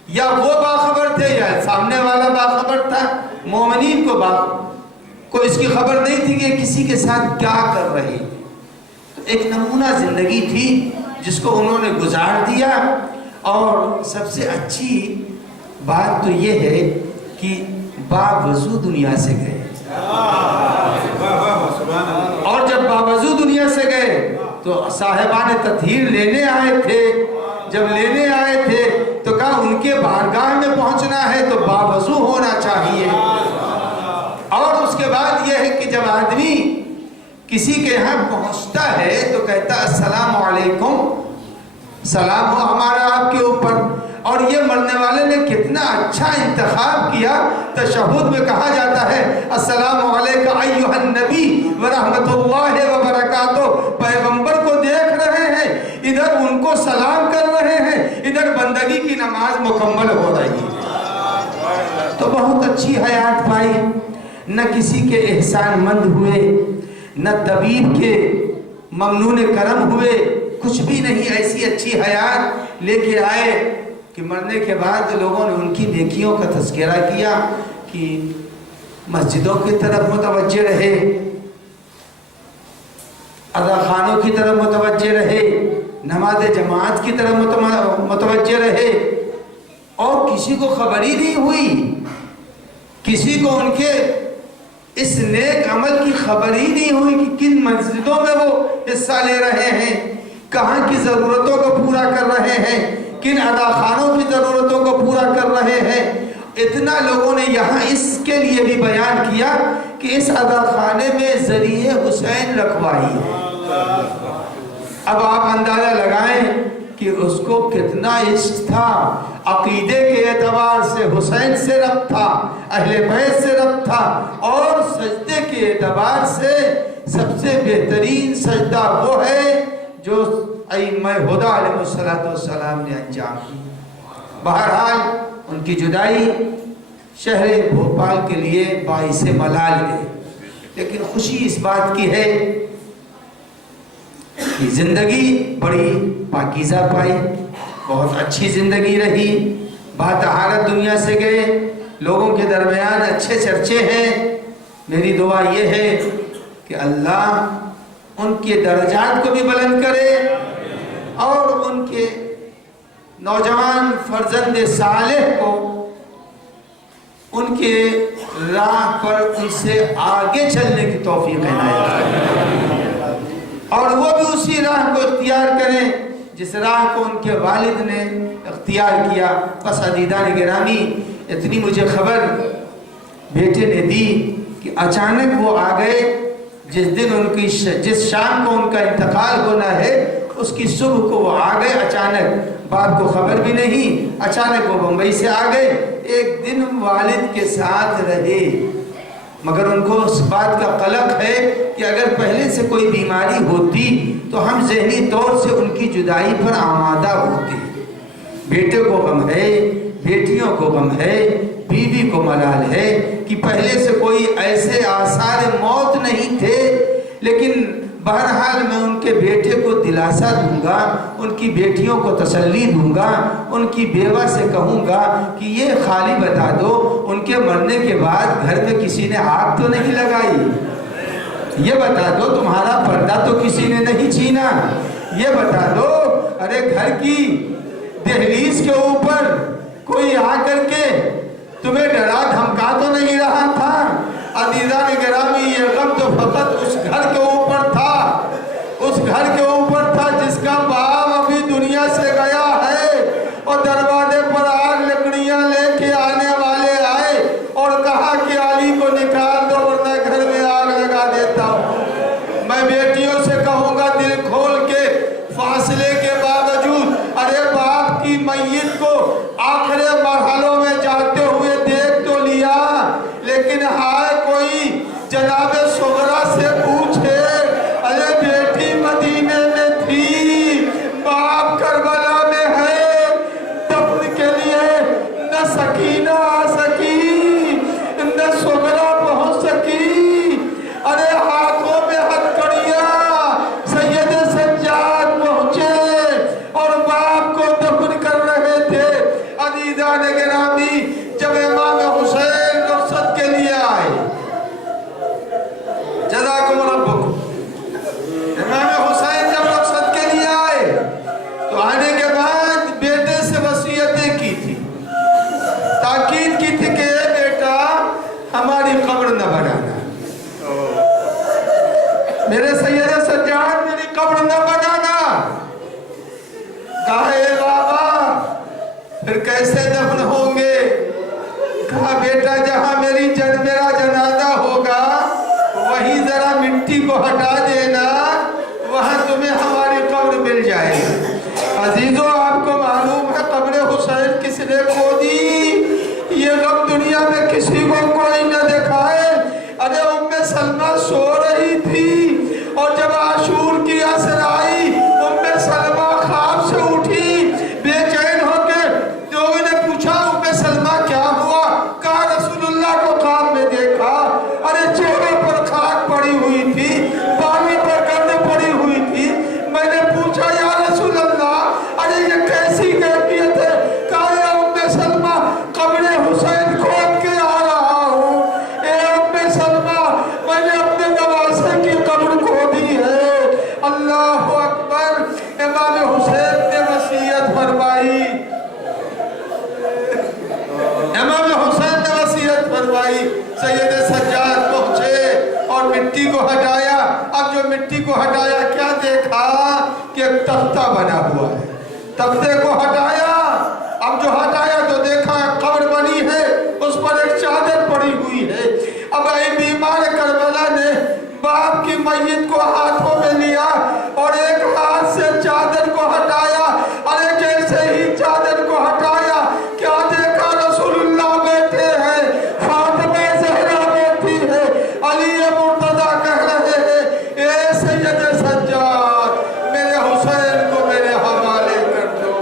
یا وہ باخبر تھے یا سامنے والا باخبر تھا۔ مومنین کو اس کی خبر نہیں تھی کہ کسی کے ساتھ کیا کر رہے۔ تو ایک نمونہ زندگی تھی جس کو انہوں نے گزار دیا۔ اور سب سے اچھی بات تو یہ ہے کہ باوضو دنیا سے گئے، اور جب باوضو دنیا سے گئے تو صاحبان تطہیر لینے آئے تھے۔ جب لینے آئے تھے تو کہا ان کے بارگاہ میں پہنچنا ہے تو باوضو ہونا چاہیے۔ اور اس کے بعد یہ ہے کہ جب آدمی کسی کے یہاں پہنچتا ہے تو کہتا السلام علیکم، سلام ہو ہمارا آپ کے اوپر۔ اور یہ مرنے والے نے کتنا اچھا انتخاب کیا۔ تشہد میں کہا جاتا ہے السلام علیکم ایھا النبی ورحمۃ اللہ وبرکاتہ۔ پیغمبر کو دیکھ رہے ہیں، ادھر ان کو سلام کر رہے ہیں، ادھر بندگی کی نماز مکمل ہو رہی ہے۔ تو بہت اچھی حیات پائی، نہ کسی کے احسان مند ہوئے، نہ طبیب کے ممنون کرم ہوئے، کچھ بھی نہیں۔ ایسی اچھی حیات لے کے آئے کہ مرنے کے بعد لوگوں نے ان کی نیکیوں کا تذکرہ کیا کہ مسجدوں کی طرف متوجہ رہے، اذا خانوں کی طرف متوجہ رہے، نماز جماعت کی طرف متوجہ رہے، اور کسی کو خبر ہی نہیں ہوئی، کسی کو ان کے اس نیک عمل کی خبر ہی نہیں ہوئی کہ کن مسجدوں میں وہ حصہ لے رہے ہیں، کہاں کی ضرورتوں کو پورا کر رہے ہیں، کن ادا خانوں کی ضرورتوں کو پورا کر رہے ہیں۔ اتنا لوگوں نے یہاں اس کے لیے بھی بیان کیا کہ اس ادا خانے میں ذریعہ حسین رکھوائی ہے۔ اب آپ اندازہ لگائیں کہ اس کو کتنا عشق تھا، عقیدے کے اعتبار سے حسین سے ربط تھا، اہل بیت سے ربط تھا، اور سجدے کے اعتبار سے سب سے بہترین سجدہ وہ ہے جو ائمہ ہدی علیہ السلام نے انجام دی۔ بہرحال ان کی جدائی شہر بھوپال کے لیے باعث ملال ہے، لیکن خوشی اس بات کی ہے کہ زندگی بڑی پاکیزہ پائی، بہت اچھی زندگی رہی، باطہارت دنیا سے گئے، لوگوں کے درمیان اچھے چرچے ہیں۔ میری دعا یہ ہے کہ اللہ ان کے درجات کو بھی بلند کرے، اور ان کے نوجوان فرزند صالح کو ان کے راہ پر ان سے آگے چلنے کی توفیق عنایت کرے، اور وہ بھی اسی راہ کو اختیار کریں جس راہ کو ان کے والد نے اختیار کیا۔ بس عزیزان گرامی، اتنی مجھے خبر بیٹے نے دی کہ اچانک وہ آ گئے، جس دن ان کی جس شام کو ان کا انتقال ہونا ہے اس کی صبح کو وہ آ گئے اچانک، باپ کو خبر بھی نہیں، اچانک وہ بمبئی سے آ گئے۔ ایک دن والد کے ساتھ رہے، مگر ان کو اس بات کا قلق ہے کہ اگر پہلے سے کوئی بیماری ہوتی تو ہم ذہنی طور سے ان کی جدائی پر آمادہ ہوتے۔ بیٹے کو غم ہے، بیٹیوں کو غم ہے، بیوی کو ملال ہے کہ پہلے سے کوئی ایسے آثار موت نہیں تھے، لیکن بہرحال میں ان کے بیٹے کو دلاسا دوں گا، ان کی بیٹیوں کو تسلی دوں گا، ان کی بیوہ سے کہوں گا کہ یہ خالی بتا دو ان کے مرنے کے بعد گھر میں کسی نے آگ تو نہیں لگائی، یہ بتا دو تمہارا پردہ تو کسی نے نہیں چھینا، یہ بتا دو ارے گھر کی دہلیز کے اوپر کوئی آ کر کے تمہیں ڈرا دھمکا تو نہیں رہا تھا؟ عزیزان گرامی یہ غم تو فقط اس گھر کے اوپر تھا، اس گھر کے اوپر تھا جس کا باپ ابھی دنیا سے گیا ہے، اور دروازے پر آگ لکڑیاں لے کے آنے والے آئے اور کہا کہ علی کو نکال دو ورنہ گھر میں آگ لگا دیتا ہوں۔ میں بیٹیوں سے کہوں گا دل کھول کے، فاصلے کے باوجود، ارے باپ کی میت کو آخری مرحلوں میں جاتے ہوئے دیکھ تو لیا، لیکن ہائے کوئی جناب صغرا سے پوچھے، ارے بیٹی مدینے میں تھی، باپ کربلا میں ہے، دفن کے لیے نہ سکینہ آ سکی، نہ صغرا پہنچ سکی، ارے ہاتھوں میں ہتھکڑیاں، سید سجاد پہنچے اور باپ کو دفن کر رہے تھے۔ عزیزان گرامی جب امام حسین رخصت کے لیے آئے، جزاکم ربکم، امام حسین جب رخصت کے لیے آئے تو آنے کے بعد بیٹے سے وصیتیں کی تھی، تاکید کی تھی کہ اے بیٹا ہماری قبر نہ بنانا، میرے سید سجاد میری قبر نہ بنانا۔ کہا اے بابا پھر کیسے دفن ہوں گے؟ کہا بیٹا جہاں میرا جنازہ ہوگا وہیں ذرا مٹی کو ہٹا دینا، وہاں تمہیں ہماری قبر مل جائے گی۔ عزیزوں آپ کو معلوم ہے قبر حسین کس نے کھودی؟ یہ غم دنیا میں کسی کو کوئی نہ دکھائے۔ ارے ام سلمہ سو رہی تھی اور جب عاشور کی عصر آئی ام سلمہ خواب سے اٹھی بے چین ہو کے، لوگوں نے پوچھا ام سلمہ کیا ہوا؟ کہا رسول اللہ کو خواب میں دیکھا، ارے چہرے پر خاک پڑی ہوئی تھی، پانی پر گند پڑی ہوئی تھی۔ میں نے پوچھا یا رسول اللہ ارے یہ کیسی کیفیت ہے؟ کہا یا ام سلمہ قبر حسین کھود کے آ رہا ہوں۔ اے ام سلمہ میں نے اپنے نواسے کی قبر کھودی ہے۔ اللہ اکبر۔ امام حسین نے وصیت فرمائی، امام حسین نے وصیت فرمائی، سید سجاد پہنچے اور مٹی کو ہٹایا۔ اب جو مٹی کو ہٹایا کیا دیکھا کہ ایک تختہ بنا ہوا ہے، تختے کو ہٹایا، اب جو ہٹایا تو دیکھا قبر بنی ہے، اس پر ایک چادر پڑی ہوئی ہے۔ اب اے بیمار کربلا نے باپ کی میت کو ہاتھوں میں لیا اور ایک ہاتھ سے چادر کو ہٹایا، ارے جیسے ہی چادر کو ہٹایا کیا دیکھا؟ رسول اللہ بیٹھے ہیں، فاطمہ زہرا بیٹھی ہے، علی مرتضیٰ کہہ رہے ہیں اے سید سجاد میرے حسین کو میرے حوالے کر دو۔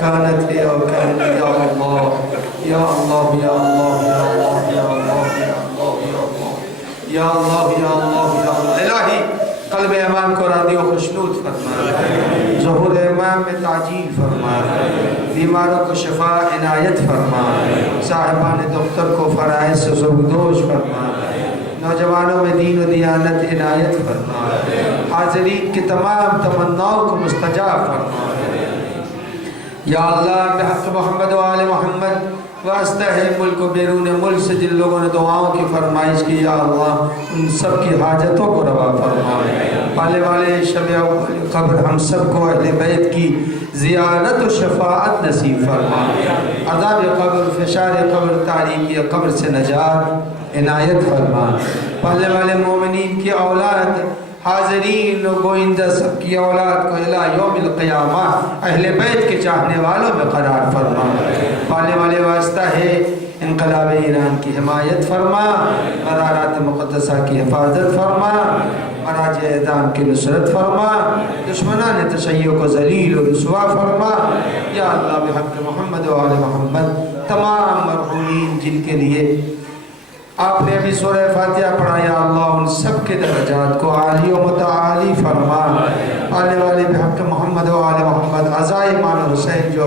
كانت لي وكانت يا الله يا الله يا الله يا الله يا الله يا الله يا الله يا الله يا الله الہی قلب امام کو راضی و خوشنود فرما، ظہور امام میں تعجیل فرما، بیماروں کو شفا عنایت فرما، صاحبان دختر کو فرائض سے زبدوش فرما، نوجوانوں میں دین و دیانت عنایت فرما، حاضرین کی تمام تمناؤں کو مستجاب فرما۔ یا اللہ بحق محمد و آل محمد واسطہ ملک و بیرون ملک سے جن لوگوں نے دعاؤں کی فرمائش کی، یا اللہ ان سب کی حاجتوں کو روا فرما۔ پالے والے شب قبر ہم سب کو اہل بیت کی زیارت و شفاعت نصیب فرما، عذاب قبر، فشار قبر، تاریکی قبر سے نجات عنایت فرما۔ پالے والے مومنین کی اولاد، حاضرین و گوئندہ سب کی اولاد کو الہ یوم القیامہ اہل بیت کے چاہنے والوں میں قرار فرما۔ پالنے والے واسطہ ہے انقلاب ایران کی حمایت فرما، مزارات مقدسہ کی حفاظت فرما، مراجع اعدام کی نصرت فرما، دشمنان تشیع کو ذلیل و رسوا فرما۔ یا اللہ بحق محمد و آل محمد تمام مرحومین جن کے لیے آپ نے ابھی سورہ فاتحہ پڑھا، یا اللہ ان سب کے درجات کو عالی و متعالی فرما۔ آنے والے بحق محمد و آل محمد عزائے امام حسین جو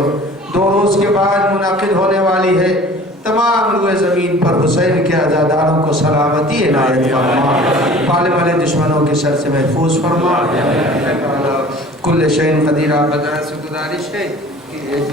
2 روز کے بعد منعقد ہونے والی ہے، تمام روئے زمین پر حسین کے عزاداروں کو سلامتی عنایت فرما، پالے والے دشمنوں کے شر سے محفوظ فرما۔ کل شئین قدیر، آپ بجائے سے گزارش ہے کہ ایک